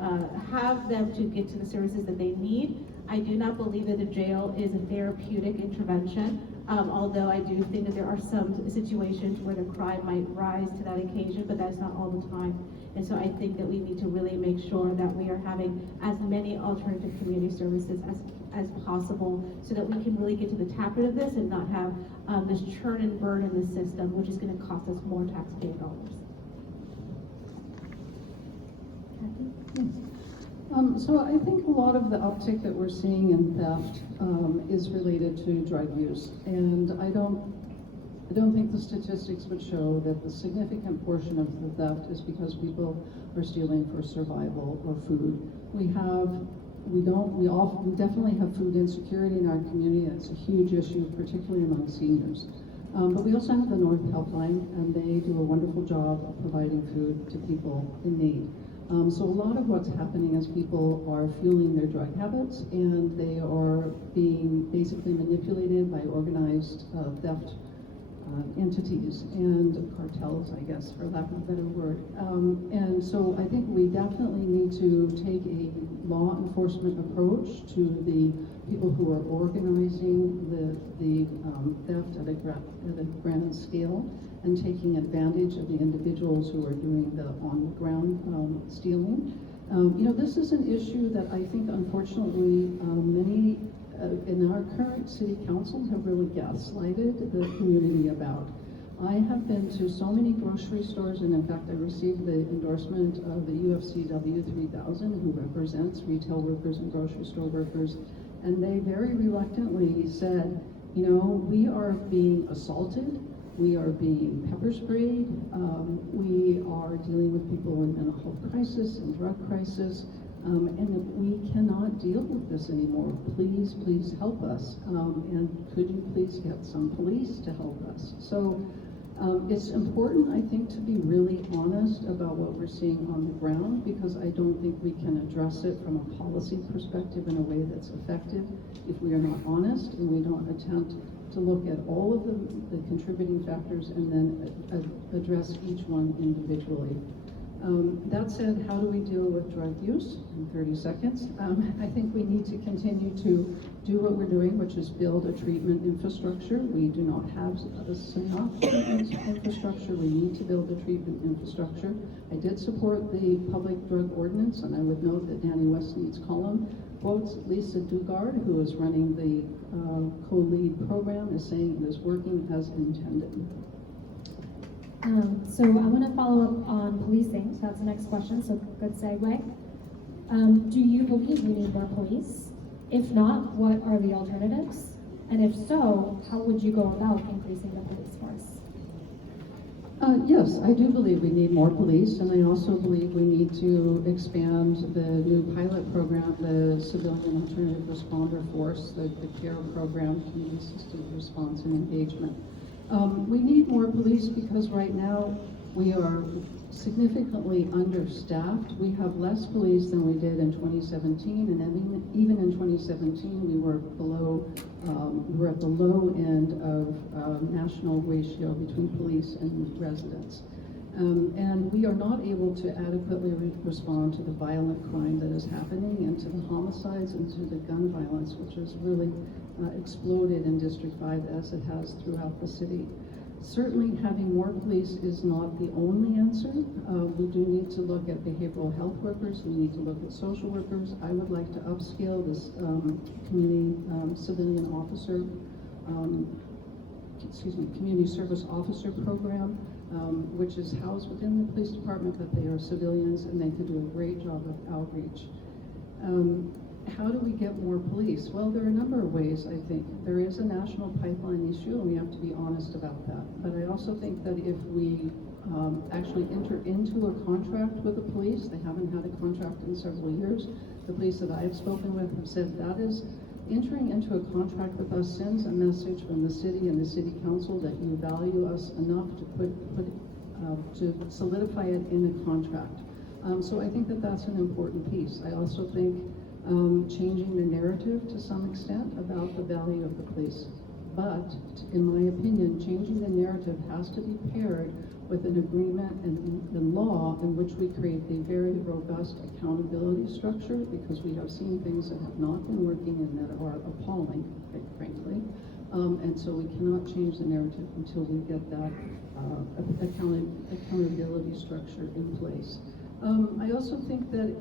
have them to get to the services that they need. I do not believe that the jail is a therapeutic intervention, although I do think that there are some situations where the crime might rise to that occasion, but that's not all the time. And so I think that we need to really make sure that we are having as many alternative community services as possible so that we can really get to the taproot of this and not have this churn and burn in the system, which is going to cost us more taxpayer dollars. So I think a lot of the uptick that we're seeing in theft is related to drug use, and I don't think the statistics would show that the significant portion of the theft is because people are stealing for survival or food. We definitely have food insecurity in our community. It's a huge issue, particularly among seniors. But we also have the North Helpline, and they do a wonderful job of providing food to people in need. So a lot of what's happening is people are fueling their drug habits, and they are being basically manipulated by organized theft entities and cartels, I guess, for lack of a better word. And so I think we definitely need to take a law enforcement approach to the people who are organizing the theft at a grand scale, and taking advantage of the individuals who are doing the on-the-ground stealing. This is an issue that I think, unfortunately, many in our current city council have really gaslighted the community about. I have been to so many grocery stores, and in fact, I received the endorsement of the UFCW 3000, who represents retail workers and grocery store workers, and they very reluctantly said, we are being assaulted, we are being pepper sprayed, we are dealing with people in mental health crisis and drug crisis, and we cannot deal with this anymore. Please help us, and could you please get some police to help us? So it's important, I think, to be really honest about what we're seeing on the ground, because I don't think we can address it from a policy perspective in a way that's effective if we are not honest and we don't attempt to look at all of the contributing factors and then address each one individually. That said, how do we deal with drug use? In 30 seconds. I think we need to continue to do what we're doing, which is build a treatment infrastructure. We do not have enough treatment infrastructure. We need to build a treatment infrastructure. I did support the public drug ordinance, and I would note that Danny Westneed's column quotes Lisa Dugard, who is running the co-lead program, is saying it is working as intended. So I want to follow up on policing. So that's the next question. So good segue. Do you believe we need more police? If not, what are the alternatives? And if so, how would you go about increasing the police force? Yes, I do believe we need more police, and I also believe we need to expand the new pilot program, the Civilian Alternative Responder Force, the CARE program, Community Assisted Response and Engagement. We need more police because right now we are significantly understaffed. We have less police than we did in 2017, and even in 2017 we were at the low end of national ratio between police and residents. And we are not able to adequately respond to the violent crime that is happening, and to the homicides and to the gun violence, which has really exploded in District 5 as it has throughout the city. Certainly, having more police is not the only answer. We do need to look at behavioral health workers. We need to look at social workers. I would like to upscale this community civilian officer, community service officer program, which is housed within the police department, but they are civilians and they can do a great job of outreach. How do we get more police? Well, there are a number of ways, I think. There is a national pipeline issue, and we have to be honest about that. But I also think that if we actually enter into a contract with the police, they haven't had a contract in several years. The police that I have spoken with have said that is entering into a contract with us sends a message from the city and the city council that you value us enough to to solidify it in a contract. So I think that that's an important piece. I also think changing the narrative to some extent about the value of the police. But, in my opinion, changing the narrative has to be paired with an agreement and the law in which we create a very robust accountability structure, because we have seen things that have not been working and that are appalling, quite frankly. And so we cannot change the narrative until we get that accountability structure in place. I also think that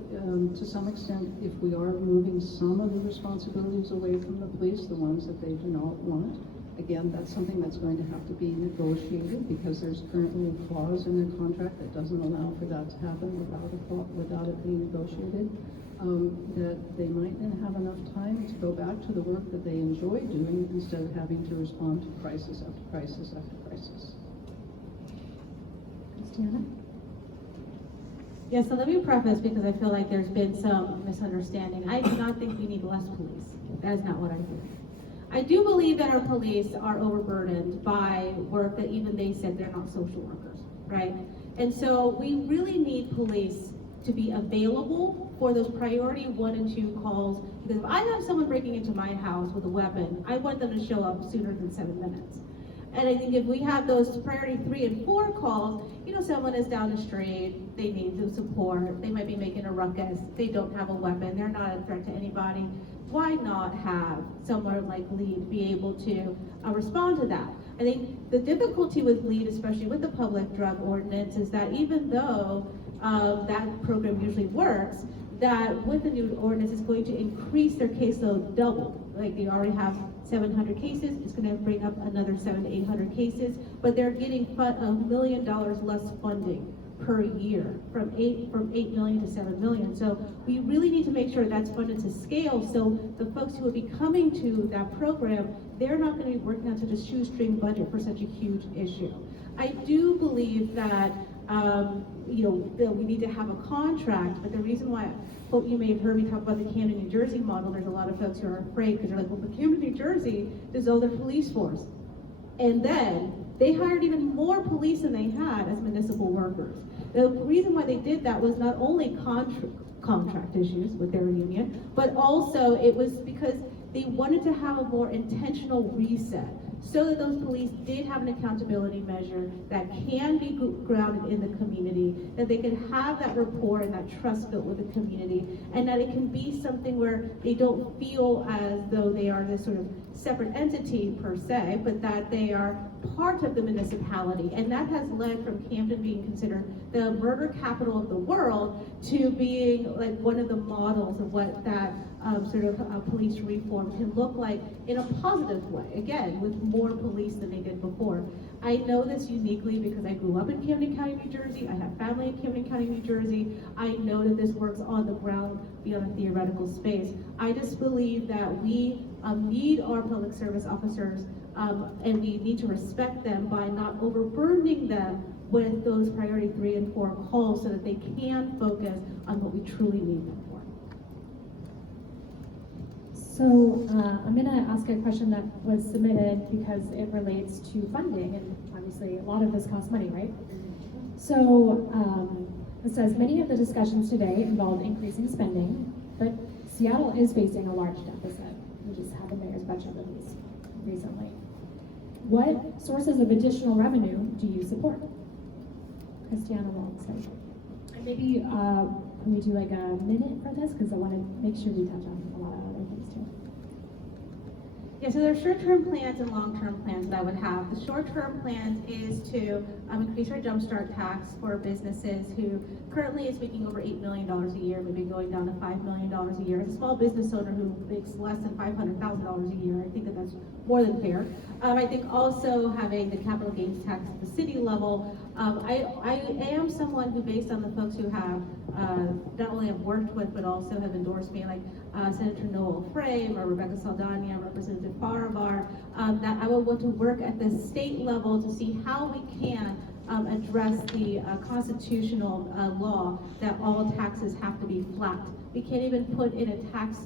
to some extent, if we are moving some of the responsibilities away from the police, the ones that they do not want, again, that's something that's going to have to be negotiated, because there's currently a clause in their contract that doesn't allow for that to happen without it being negotiated. That they might then have enough time to go back to the work that they enjoy doing instead of having to respond to crisis after crisis after crisis. Christiana? Yeah, so let me preface, because I feel like there's been some misunderstanding. I do not think we need less police. That is not what I think. I do believe that our police are overburdened by work that even they said they're not social workers, right? And so we really need police to be available for those priority 1 and 2 calls, because if I have someone breaking into my house with a weapon, I want them to show up sooner than 7 minutes. And I think if we have those priority 3 and 4 calls, someone is down the street, they need the support, they might be making a ruckus, they don't have a weapon, they're not a threat to anybody. Why not have someone like LEAD be able to respond to that? I think the difficulty with LEAD, especially with the public drug ordinance, is that even though that program usually works, that with the new ordinance it's going to increase their caseload double. Like they already have 700 cases, it's going to bring up another 700 to 800 cases, but they're getting $1 million less funding per year, from 8 million to 7 million. So we really need to make sure that's funded to scale, so the folks who will be coming to that program, they're not going to be working on such a shoestring budget for such a huge issue. I do believe that that we need to have a contract, but the reason why, you may have heard me talk about the Camden, New Jersey model. There's a lot of folks who are afraid because they're like, well, the Camden, New Jersey dissolved their police force. And then they hired even more police than they had as municipal workers. The reason why they did that was not only contract issues with their union, but also it was because they wanted to have a more intentional reset, so that those police did have an accountability measure that can be grounded in the community, that they can have that rapport and that trust built with the community, and that it can be something where they don't feel as though they are this sort of separate entity per se, but that they are part of the municipality. And that has led from Camden being considered the murder capital of the world to being like one of the models of what that police reform can look like in a positive way, again, with more police than they did before. I know this uniquely because I grew up in Camden County, New Jersey. I have family in Camden County, New Jersey. I know that this works on the ground beyond a theoretical space. I just believe that we need our public service officers and we need to respect them by not overburdening them with those priority 3 and 4 calls, so that they can focus on what we truly need them for. So I'm going to ask a question that was submitted because it relates to funding, and obviously a lot of this costs money, right? So it says, many of the discussions today involved increasing spending, but Seattle is facing a large deficit. We just had the mayor's budget release recently. What sources of additional revenue do you support? Christiana Wong says. Maybe can we do like a minute for this? Because I want to make sure we touch on a lot of other things too. Yeah, so there are short-term plans and long-term plans that I would have. The short-term plans is to increase our jumpstart tax for businesses who currently is making over $8 million a year, maybe going down to $5 million a year. As a small business owner who makes less than $500,000 a year, I think that that's more than fair. I think also having the capital gains tax at the city level. I am someone who, based on the folks who have not only have worked with, but also have endorsed me, like Senator Noel Frame or Rebecca Saldana, Representative Farivar, that I will want to work at the state level to see how we can address the constitutional law that all taxes have to be flat. We can't even put in a tax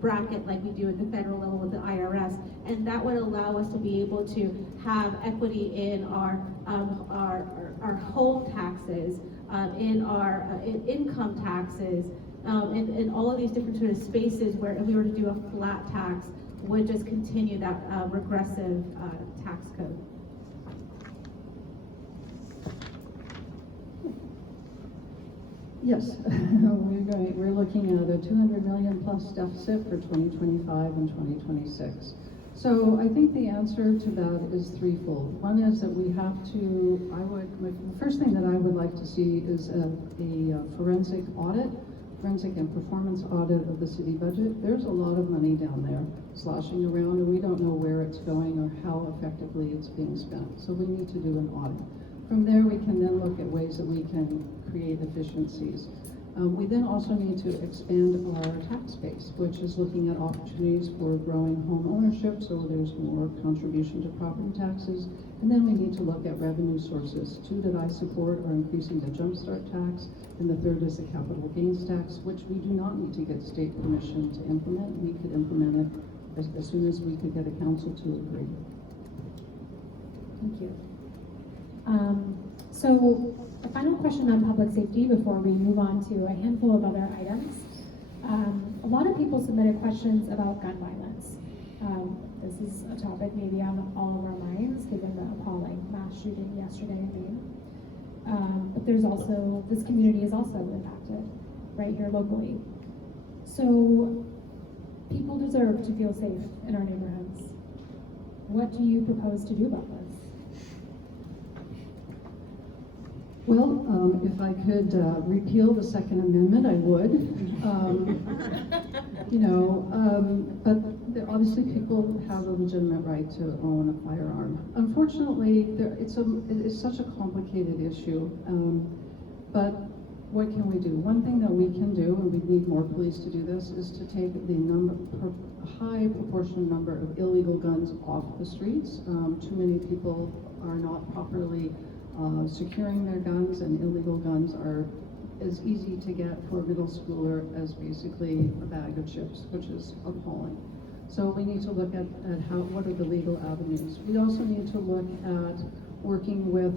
bracket like we do at the federal level with the IRS, and that would allow us to be able to have equity in our home taxes, in our income taxes, in all of these different sort of spaces where if we were to do a flat tax, would just continue that regressive tax code. Yes, we're looking at a 200 million plus deficit for 2025 and 2026. So I think the answer to that is threefold. One is that we have to, the first thing that I would like to see is a forensic and performance audit of the city budget. There's a lot of money down there sloshing around, and we don't know where it's going or how effectively it's being spent. So we need to do an audit. From there, we can then look at ways that we can create efficiencies. We then also need to expand our tax base, which is looking at opportunities for growing home ownership, so there's more contribution to property taxes. And then we need to look at revenue sources. Two that I support are increasing the jumpstart tax, and the third is the capital gains tax, which we do not need to get state permission to implement. We could implement it as soon as we could get a council to agree. Thank you. So a final question on public safety before we move on to a handful of other items. A lot of people submitted questions about gun violence. This is a topic maybe on all of our minds given the appalling mass shooting yesterday in Maine. But there's also, this community is also impacted right here locally. So people deserve to feel safe in our neighborhoods. What do you propose to do about this? Well, if I could repeal the Second Amendment, I would. But obviously people have a legitimate right to own a firearm. Unfortunately, it's such a complicated issue. But what can we do? One thing that we can do, and we need more police to do this, is to take the high proportional number of illegal guns off the streets. Too many people are not properly securing their guns, and illegal guns are as easy to get for a middle schooler as basically a bag of chips, which is appalling. So we need to look at what are the legal avenues. We also need to look at working with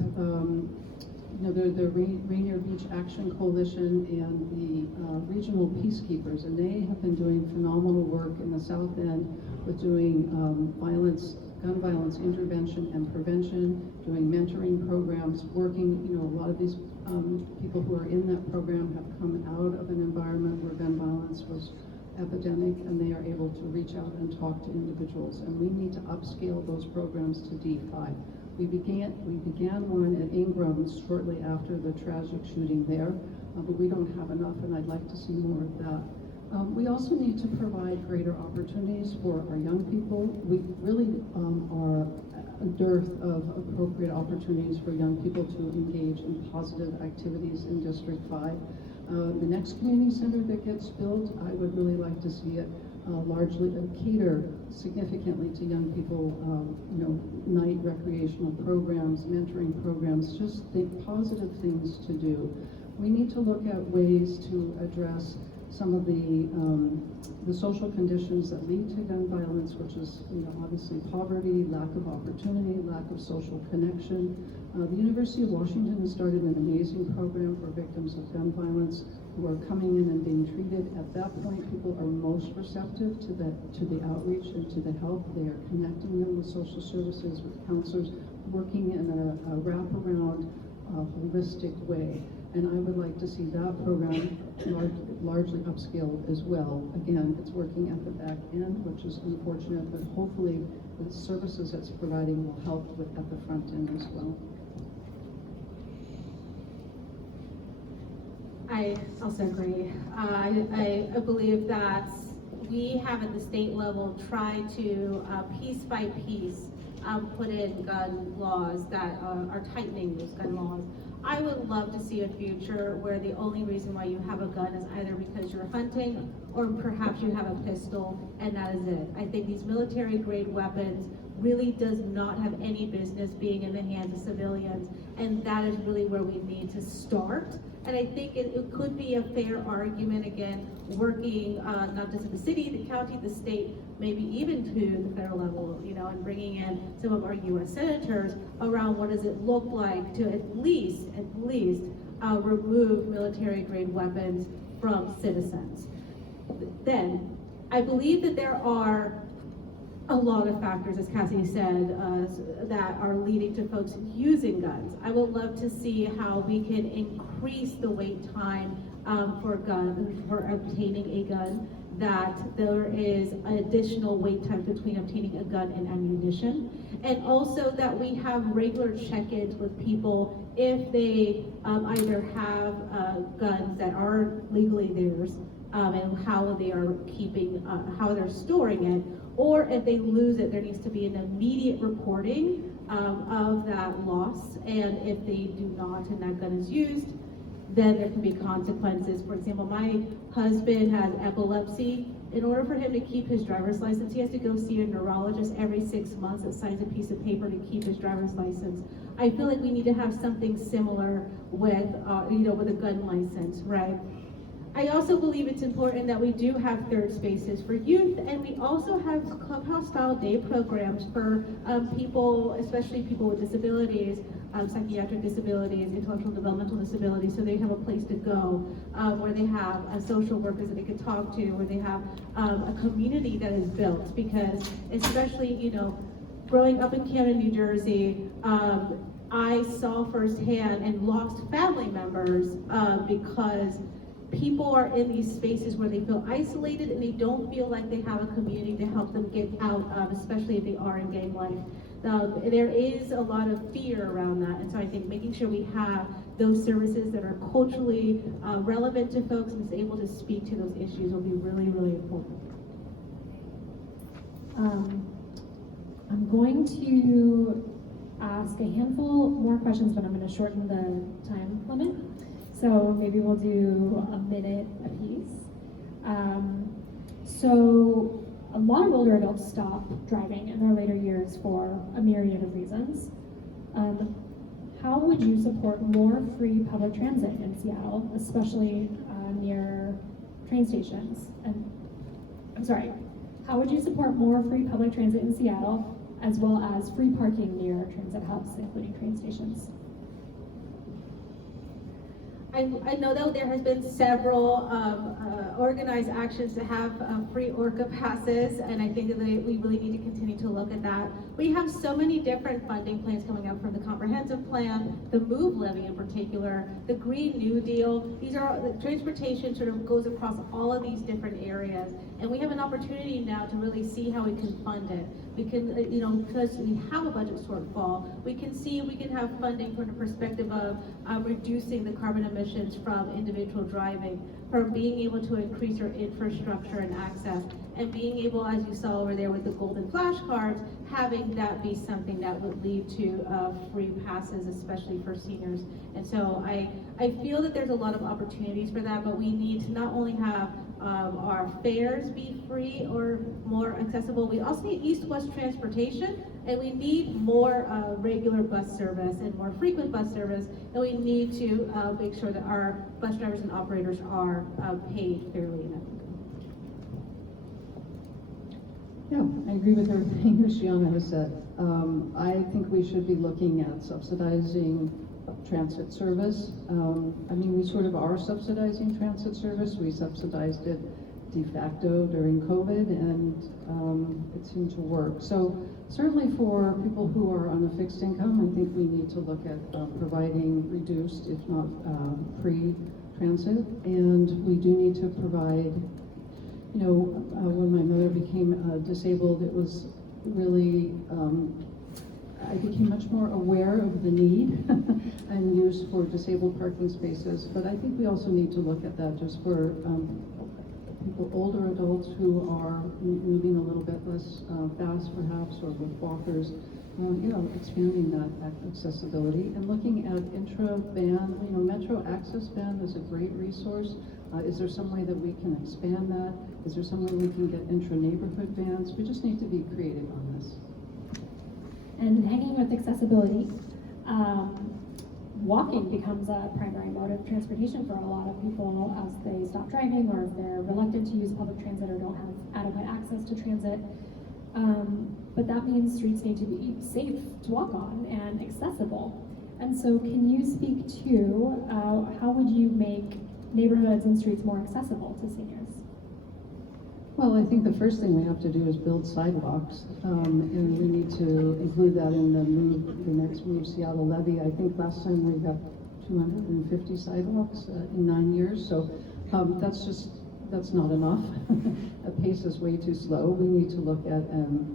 the Rainier Beach Action Coalition and the regional peacekeepers, and they have been doing phenomenal work in the South End with doing gun violence intervention and prevention, doing mentoring programs, working, a lot of these people who are in that program have come out of an environment where gun violence was epidemic, and they are able to reach out and talk to individuals. And we need to upscale those programs to D5. We began one at Ingram shortly after the tragic shooting there, but we don't have enough, and I'd like to see more of that. We also need to provide greater opportunities for our young people. We really are a dearth of appropriate opportunities for young people to engage in positive activities in District 5. The next community center that gets built, I would really like to see it largely cater significantly to young people, night recreational programs, mentoring programs, just think positive things to do. We need to look at ways to address some of the social conditions that lead to gun violence, which is obviously poverty, lack of opportunity, lack of social connection. The University of Washington has started an amazing program for victims of gun violence who are coming in and being treated. At that point, people are most receptive to the outreach and to the help. They are connecting them with social services, with counselors, working in a wraparound, holistic way. and I would like to see that program largely upscaled as well. Again, it's working at the back end, which is unfortunate, but hopefully the services it's providing will help at the front end as well. I also agree. I believe that we have at the state level tried to piece by piece put in gun laws that are tightening those gun laws. I would love to see a future where the only reason why you have a gun is either because you're hunting or perhaps you have a pistol, and that is it. I think these military grade weapons really does not have any business being in the hands of civilians, and that is really where we need to start. And I think it could be a fair argument, again, working not just in the city, the county, the state, maybe even to the federal level, you know, and bringing in some of our U.S. senators around what does it look like to at least remove military grade weapons from citizens. Then, I believe that there are a lot of factors, as Cassie said, that are leading to folks using guns. I would love to see how we can increase the wait time for obtaining a gun, that there is an additional wait time between obtaining a gun and ammunition, and also that we have regular check-ins with people if they either have guns that are legally theirs, and how they are keeping, how they're storing it, or if they lose it, there needs to be an immediate reporting of that loss, and if they do not and that gun is used, then there can be consequences. For example, my husband has epilepsy. In order for him to keep his driver's license, he has to go see a neurologist every 6 months that signs a piece of paper to keep his driver's license. I feel like we need to have something similar with, with a gun license, right? I also believe it's important that we do have third spaces for youth, and we also have clubhouse-style day programs for people, especially people with disabilities, psychiatric disabilities, intellectual developmental disabilities, so they have a place to go, where they have social workers that they can talk to, where they have a community that is built, because especially, growing up in Camden, New Jersey, I saw firsthand and lost family members because people are in these spaces where they feel isolated and they don't feel like they have a community to help them get out of, especially if they are in gang life. There is a lot of fear around that, and so I think making sure we have those services that are culturally relevant to folks and is able to speak to those issues will be really, really important. I'm going to ask a handful more questions, but I'm going to shorten the time limit. So maybe we'll do a minute apiece. So a lot of older adults stop driving in their later years for a myriad of reasons. How would you support more free public transit in Seattle, especially near train stations? And I'm sorry, how would you support more free public transit in Seattle, as well as free parking near transit hubs, including train stations? I know that there has been several organized actions to have free Orca passes, and I think that we really need to continue to look at that. We have so many different funding plans coming up, from the comprehensive plan, the MOVE levy in particular, the Green New Deal. These are the transportation sort of goes across all of these different areas, and we have an opportunity now to really see how we can fund it. We can, because we have a budget shortfall, we can see if we can have funding from the perspective of reducing the carbon emissions from individual driving, from being able to increase our infrastructure and access, and being able, as you saw over there with the golden flashcards, having that be something that would lead to free passes, especially for seniors. And so I feel that there's a lot of opportunities for that, but we need to not only have our fares be free or more accessible, we also need east-west transportation, and we need more regular bus service and more frequent bus service, and we need to make sure that our bus drivers and operators are paid fairly enough. Yeah, I agree with everything Christiana has said. I think we should be looking at subsidizing transit service. We sort of are subsidizing transit service. We subsidized it de facto during COVID, and it seemed to work. So certainly for people who are on a fixed income, I think we need to look at providing reduced, if not free transit. And we do need to provide, you know, when my mother became disabled, it was really, I became much more aware of the need and use for disabled parking spaces. But I think we also need to look at that just for people, older adults who are moving a little bit less fast perhaps, or with walkers, you know, expanding that accessibility and looking at intra-van, you know, Metro Access Van is a great resource. Is there some way that we can expand that? Is there some way we can get intra-neighborhood vans? We just need to be creative on this. And hanging with accessibility, walking becomes a primary mode of transportation for a lot of people as they stop driving, or if they're reluctant to use public transit or don't have adequate access to transit. But that means streets need to be safe to walk on and accessible. And so can you speak to how would you make neighborhoods and streets more accessible to seniors? Well, I think the first thing we have to do is build sidewalks, and we need to include that in the next Move Seattle levy. I think last time we got 250 sidewalks in 9 years, so that's not enough. The pace is way too slow. We need to look at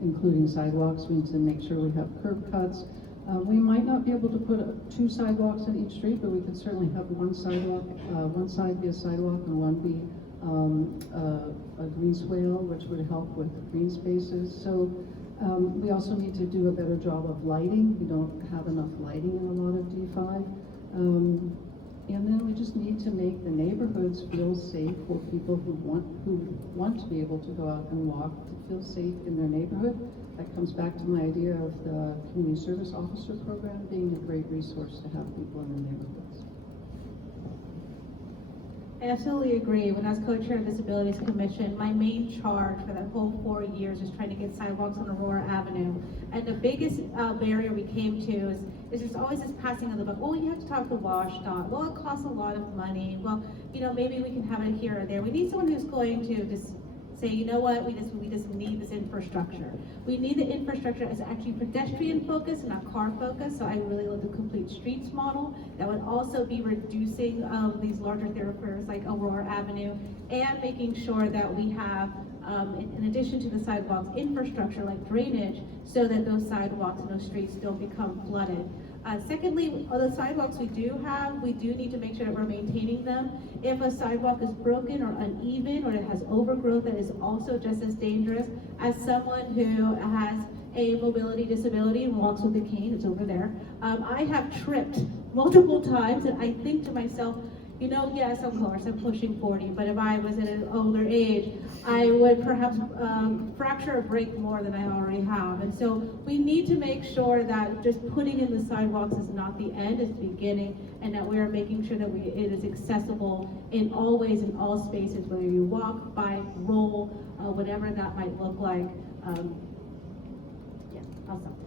including sidewalks. We need to make sure we have curb cuts. We might not be able to put 2 sidewalks in each street, but we could certainly have one sidewalk, one side be a sidewalk and one be a green swale, which would help with green spaces. So we also need to do a better job of lighting. We don't have enough lighting in a lot of D5. And then we just need to make the neighborhoods feel safe for people who want to be able to go out and walk, to feel safe in their neighborhood. That comes back to my idea of the community service officer program being a great resource to have people in their neighborhoods. I absolutely agree. When I was co-chair of the Disabilities Commission, my main charge for that whole 4 years was trying to get sidewalks on Aurora Avenue. And the biggest barrier we came to is there's always this passing of the buck. Well, you have to talk to WashDOT. Well, it costs a lot of money. Well, you know, maybe we can have it here or there. We need someone who's going to just say, you know what, we just need this infrastructure. We need the infrastructure as actually pedestrian focused and not car focused. So I really love the complete streets model. That would also be reducing these larger thoroughfares like Aurora Avenue, and making sure that we have, in addition to the sidewalks, infrastructure like drainage, so that those sidewalks and those streets don't become flooded. Secondly, on the sidewalks we do have, we do need to make sure that we're maintaining them. If a sidewalk is broken or uneven, or it has overgrowth, that is also just as dangerous. As someone who has a mobility disability and walks with a cane, it's over there, I have tripped multiple times, and I think to myself, you know, yes, of course, I'm pushing 40, but if I was at an older age, I would perhaps fracture or break more than I already have. And so we need to make sure that just putting in the sidewalks is not the end, it's the beginning, and that we are making sure that it is accessible in all ways, in all spaces, whether you walk, bike, roll, whatever that might look like. Yeah, I'll stop.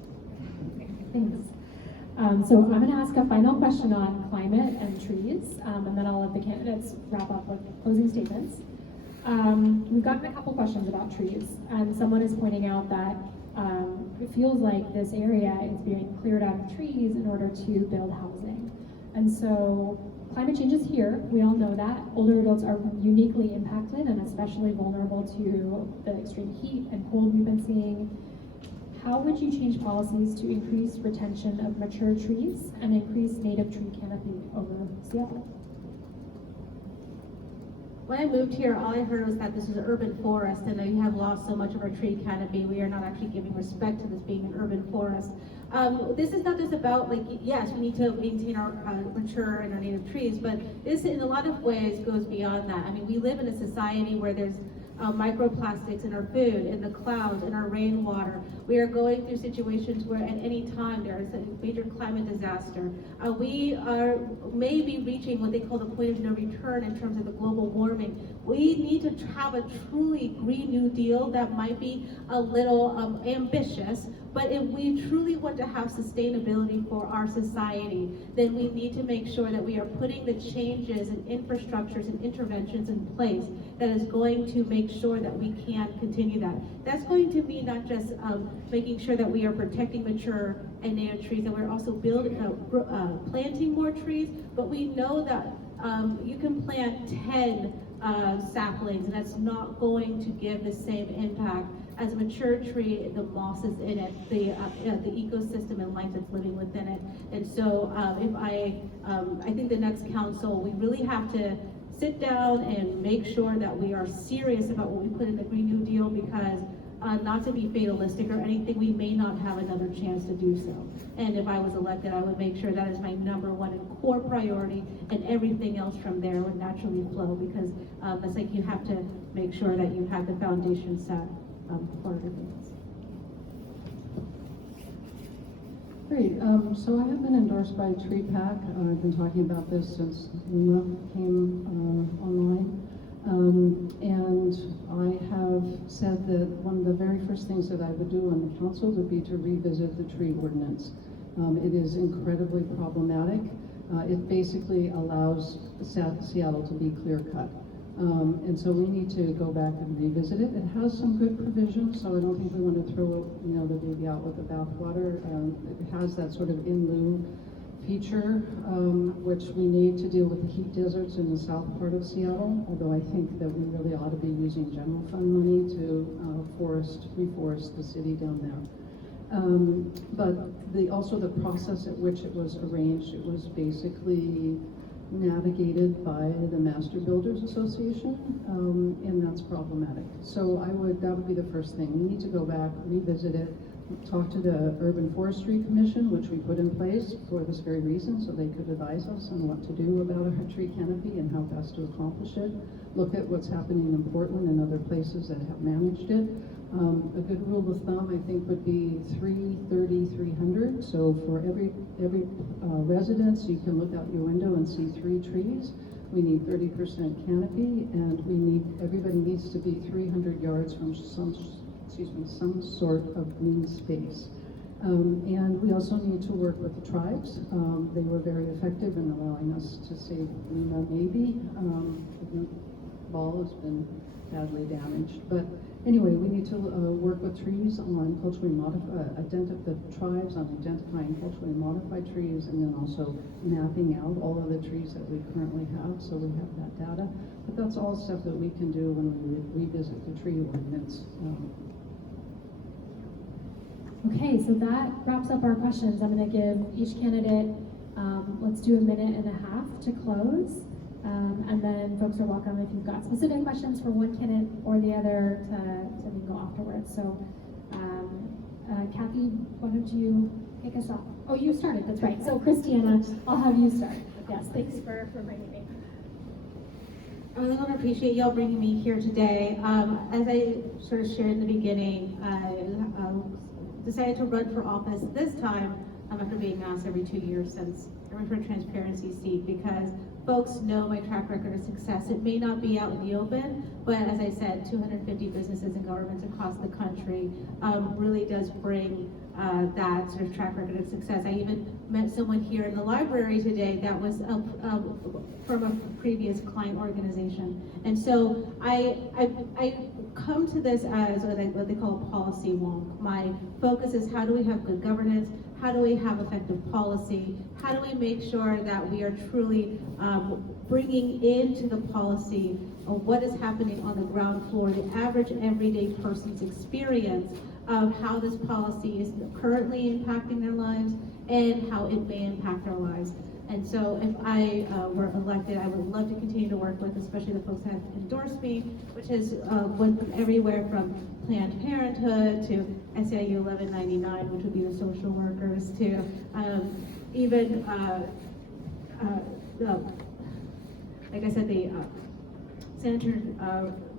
Thanks. So I'm going to ask a final question on climate and trees, and then I'll let the candidates wrap up with closing statements. We've gotten a couple questions about trees, and someone is pointing out that it feels like this area is being cleared out of trees in order to build housing. And so climate change is here, we all know that. Older adults are uniquely impacted and especially vulnerable to the extreme heat and cold we've been seeing. How would you change policies to increase retention of mature trees and increase native tree canopy over Seattle? When I moved here, all I heard was that this is an urban forest and that we have lost so much of our tree canopy. We are not actually giving respect to this being an urban forest. This is not just about, like, yes, we need to maintain our mature and our native trees, but this in a lot of ways goes beyond that. I mean, we live in a society where there's microplastics in our food, in the clouds, in our rainwater. We are going through situations where at any time there is a major climate disaster. We are maybe reaching what they call the point of no return in terms of the global warming. We need to have a truly Green New Deal that might be a little ambitious, but if we truly want to have sustainability for our society, then we need to make sure that we are putting the changes and infrastructures and interventions in place that is going to make sure that we can continue that. That's going to be not just making sure that we are protecting mature and native trees, and we're also planting more trees, but we know that you can plant 10 saplings, and that's not going to give the same impact as a mature tree, the mosses in it, the ecosystem and life that's living within it. And so I think the next council, we really have to sit down and make sure that we are serious about what we put in the Green New Deal, because not to be fatalistic or anything, we may not have another chance to do so. And if I was elected, I would make sure that is my #1 and core priority, and everything else from there would naturally flow, because it's like you have to make sure that you have the foundation set for everything else. Great, so I have been endorsed by Tree Pack. I've been talking about this since LUMA came online. And I have said that one of the very first things that I would do on the council would be to revisit the tree ordinance. It is incredibly problematic. It basically allows Seattle to be clear cut. And so we need to go back and revisit it. It has some good provisions, so I don't think we want to throw the baby out with the bathwater. It has that sort of in lieu feature, which we need to deal with the heat deserts in the south part of Seattle, although I think that we really ought to be using general fund money to reforest the city down there. But also the process at which it was arranged, it was basically navigated by the Master Builders Association, and that's problematic. So that would be the first thing. We need to go back, revisit it, talk to the Urban Forestry Commission, which we put in place for this very reason, so they could advise us on what to do about our tree canopy and how best to accomplish it. Look at what's happening in Portland and other places that have managed it. A good rule of thumb, I think, would be 330, 300. So for every residence, you can look out your window and see 3 trees. We need 30% canopy, and everybody needs to be 300 yards from some sort of green space. And we also need to work with the tribes. They were very effective in allowing us to save Luna Maybe. The ball has been badly damaged. But anyway, we need to work with trees on culturally modified, the tribes on identifying culturally modified trees, and then also mapping out all of the trees that we currently have, so we have that data. But that's all stuff that we can do when we revisit the tree ordinance. Okay, so that wraps up our questions. I'm going to give each candidate, let's do 1.5 minutes to close. And then folks are welcome, if you've got specific questions for one candidate or the other, to mingle afterwards. So, Kathy, why don't you kick us off? Oh, you started, that's right. So, Christiana, I'll have you start. Yes, thanks for bringing me. I really want to appreciate y'all bringing me here today. As I sort of shared in the beginning, I decided to run for office this time after being asked every 2 years since I ran for a transparency seat, because folks know my track record of success. It may not be out in the open, but as I said, 250 businesses and governments across the country really does bring that sort of track record of success. I even met someone here in the library today that was from a previous client organization. And so I come to this as what they call a policy wonk. My focus is, how do we have good governance? How do we have effective policy? How do we make sure that we are truly bringing into the policy what is happening on the ground floor, the average everyday person's experience of how this policy is currently impacting their lives and how it may impact their lives. And so if I were elected, I would love to continue to work with, especially the folks that have endorsed me, which has went from everywhere from Planned Parenthood to SAU 1199, which would be the social workers, to even, like I said, the Senator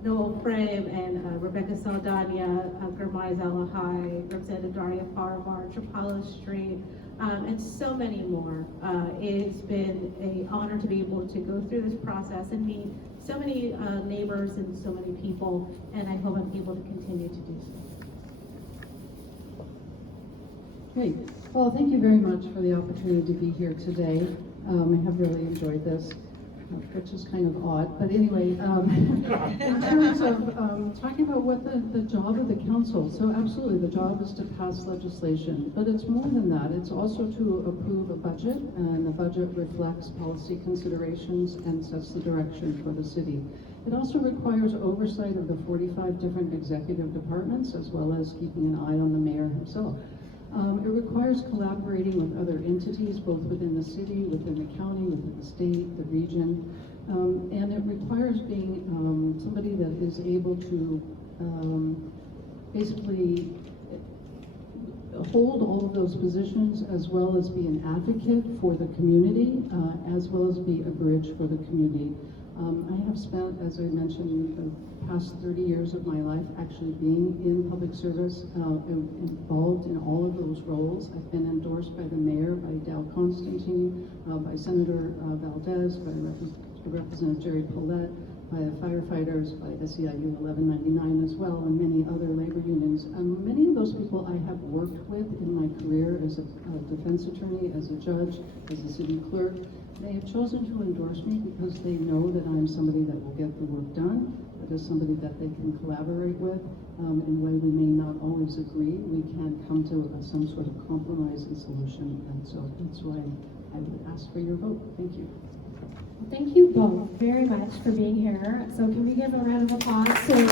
Noel Frame and Rebecca Saldana, Gurmai Zalahai, Representative Daria Farmar, Chapala Street, and so many more. It's been an honor to be able to go through this process and meet so many neighbors and so many people, and I hope I'm able to continue to do so. Great. Well, thank you very much for the opportunity to be here today. I have really enjoyed this. which is kind of odd. But anyway, in terms of talking about what the job of the council, so absolutely the job is to pass legislation, but it's more than that. It's also to approve a budget, and the budget reflects policy considerations and sets the direction for the city. It also requires oversight of the 45 different executive departments, as well as keeping an eye on the mayor himself. It requires collaborating with other entities, both within the city, within the county, within the state, the region, and it requires being somebody that is able to basically hold all of those positions, as well as be an advocate for the community, as well as be a bridge for the community. I have spent, as I mentioned, the past 30 years of my life actually being in public service, involved in all of those roles. I've been endorsed by the mayor, by Dow Constantine, by Senator Valdez, by Representative Jerry Paulette, by the firefighters, by SEIU 1199 as well, and many other labor unions. Many of those people I have worked with in my career as a defense attorney, as a judge, as a city clerk. They have chosen to endorse me because they know that I'm somebody that will get the work done, that is somebody that they can collaborate with. In a way we may not always agree, we can come to some sort of compromise and solution, and so that's why I would ask for your vote. Thank you. Thank you both very much for being here. So can we give a round of applause to lead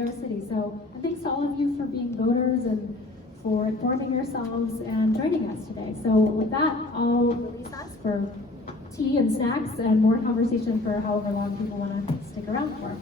our city. So thanks to all of you for being voters and for informing yourselves and joining us today. So with that, I'll release us for tea and snacks and more conversation for however long people want to stick around for.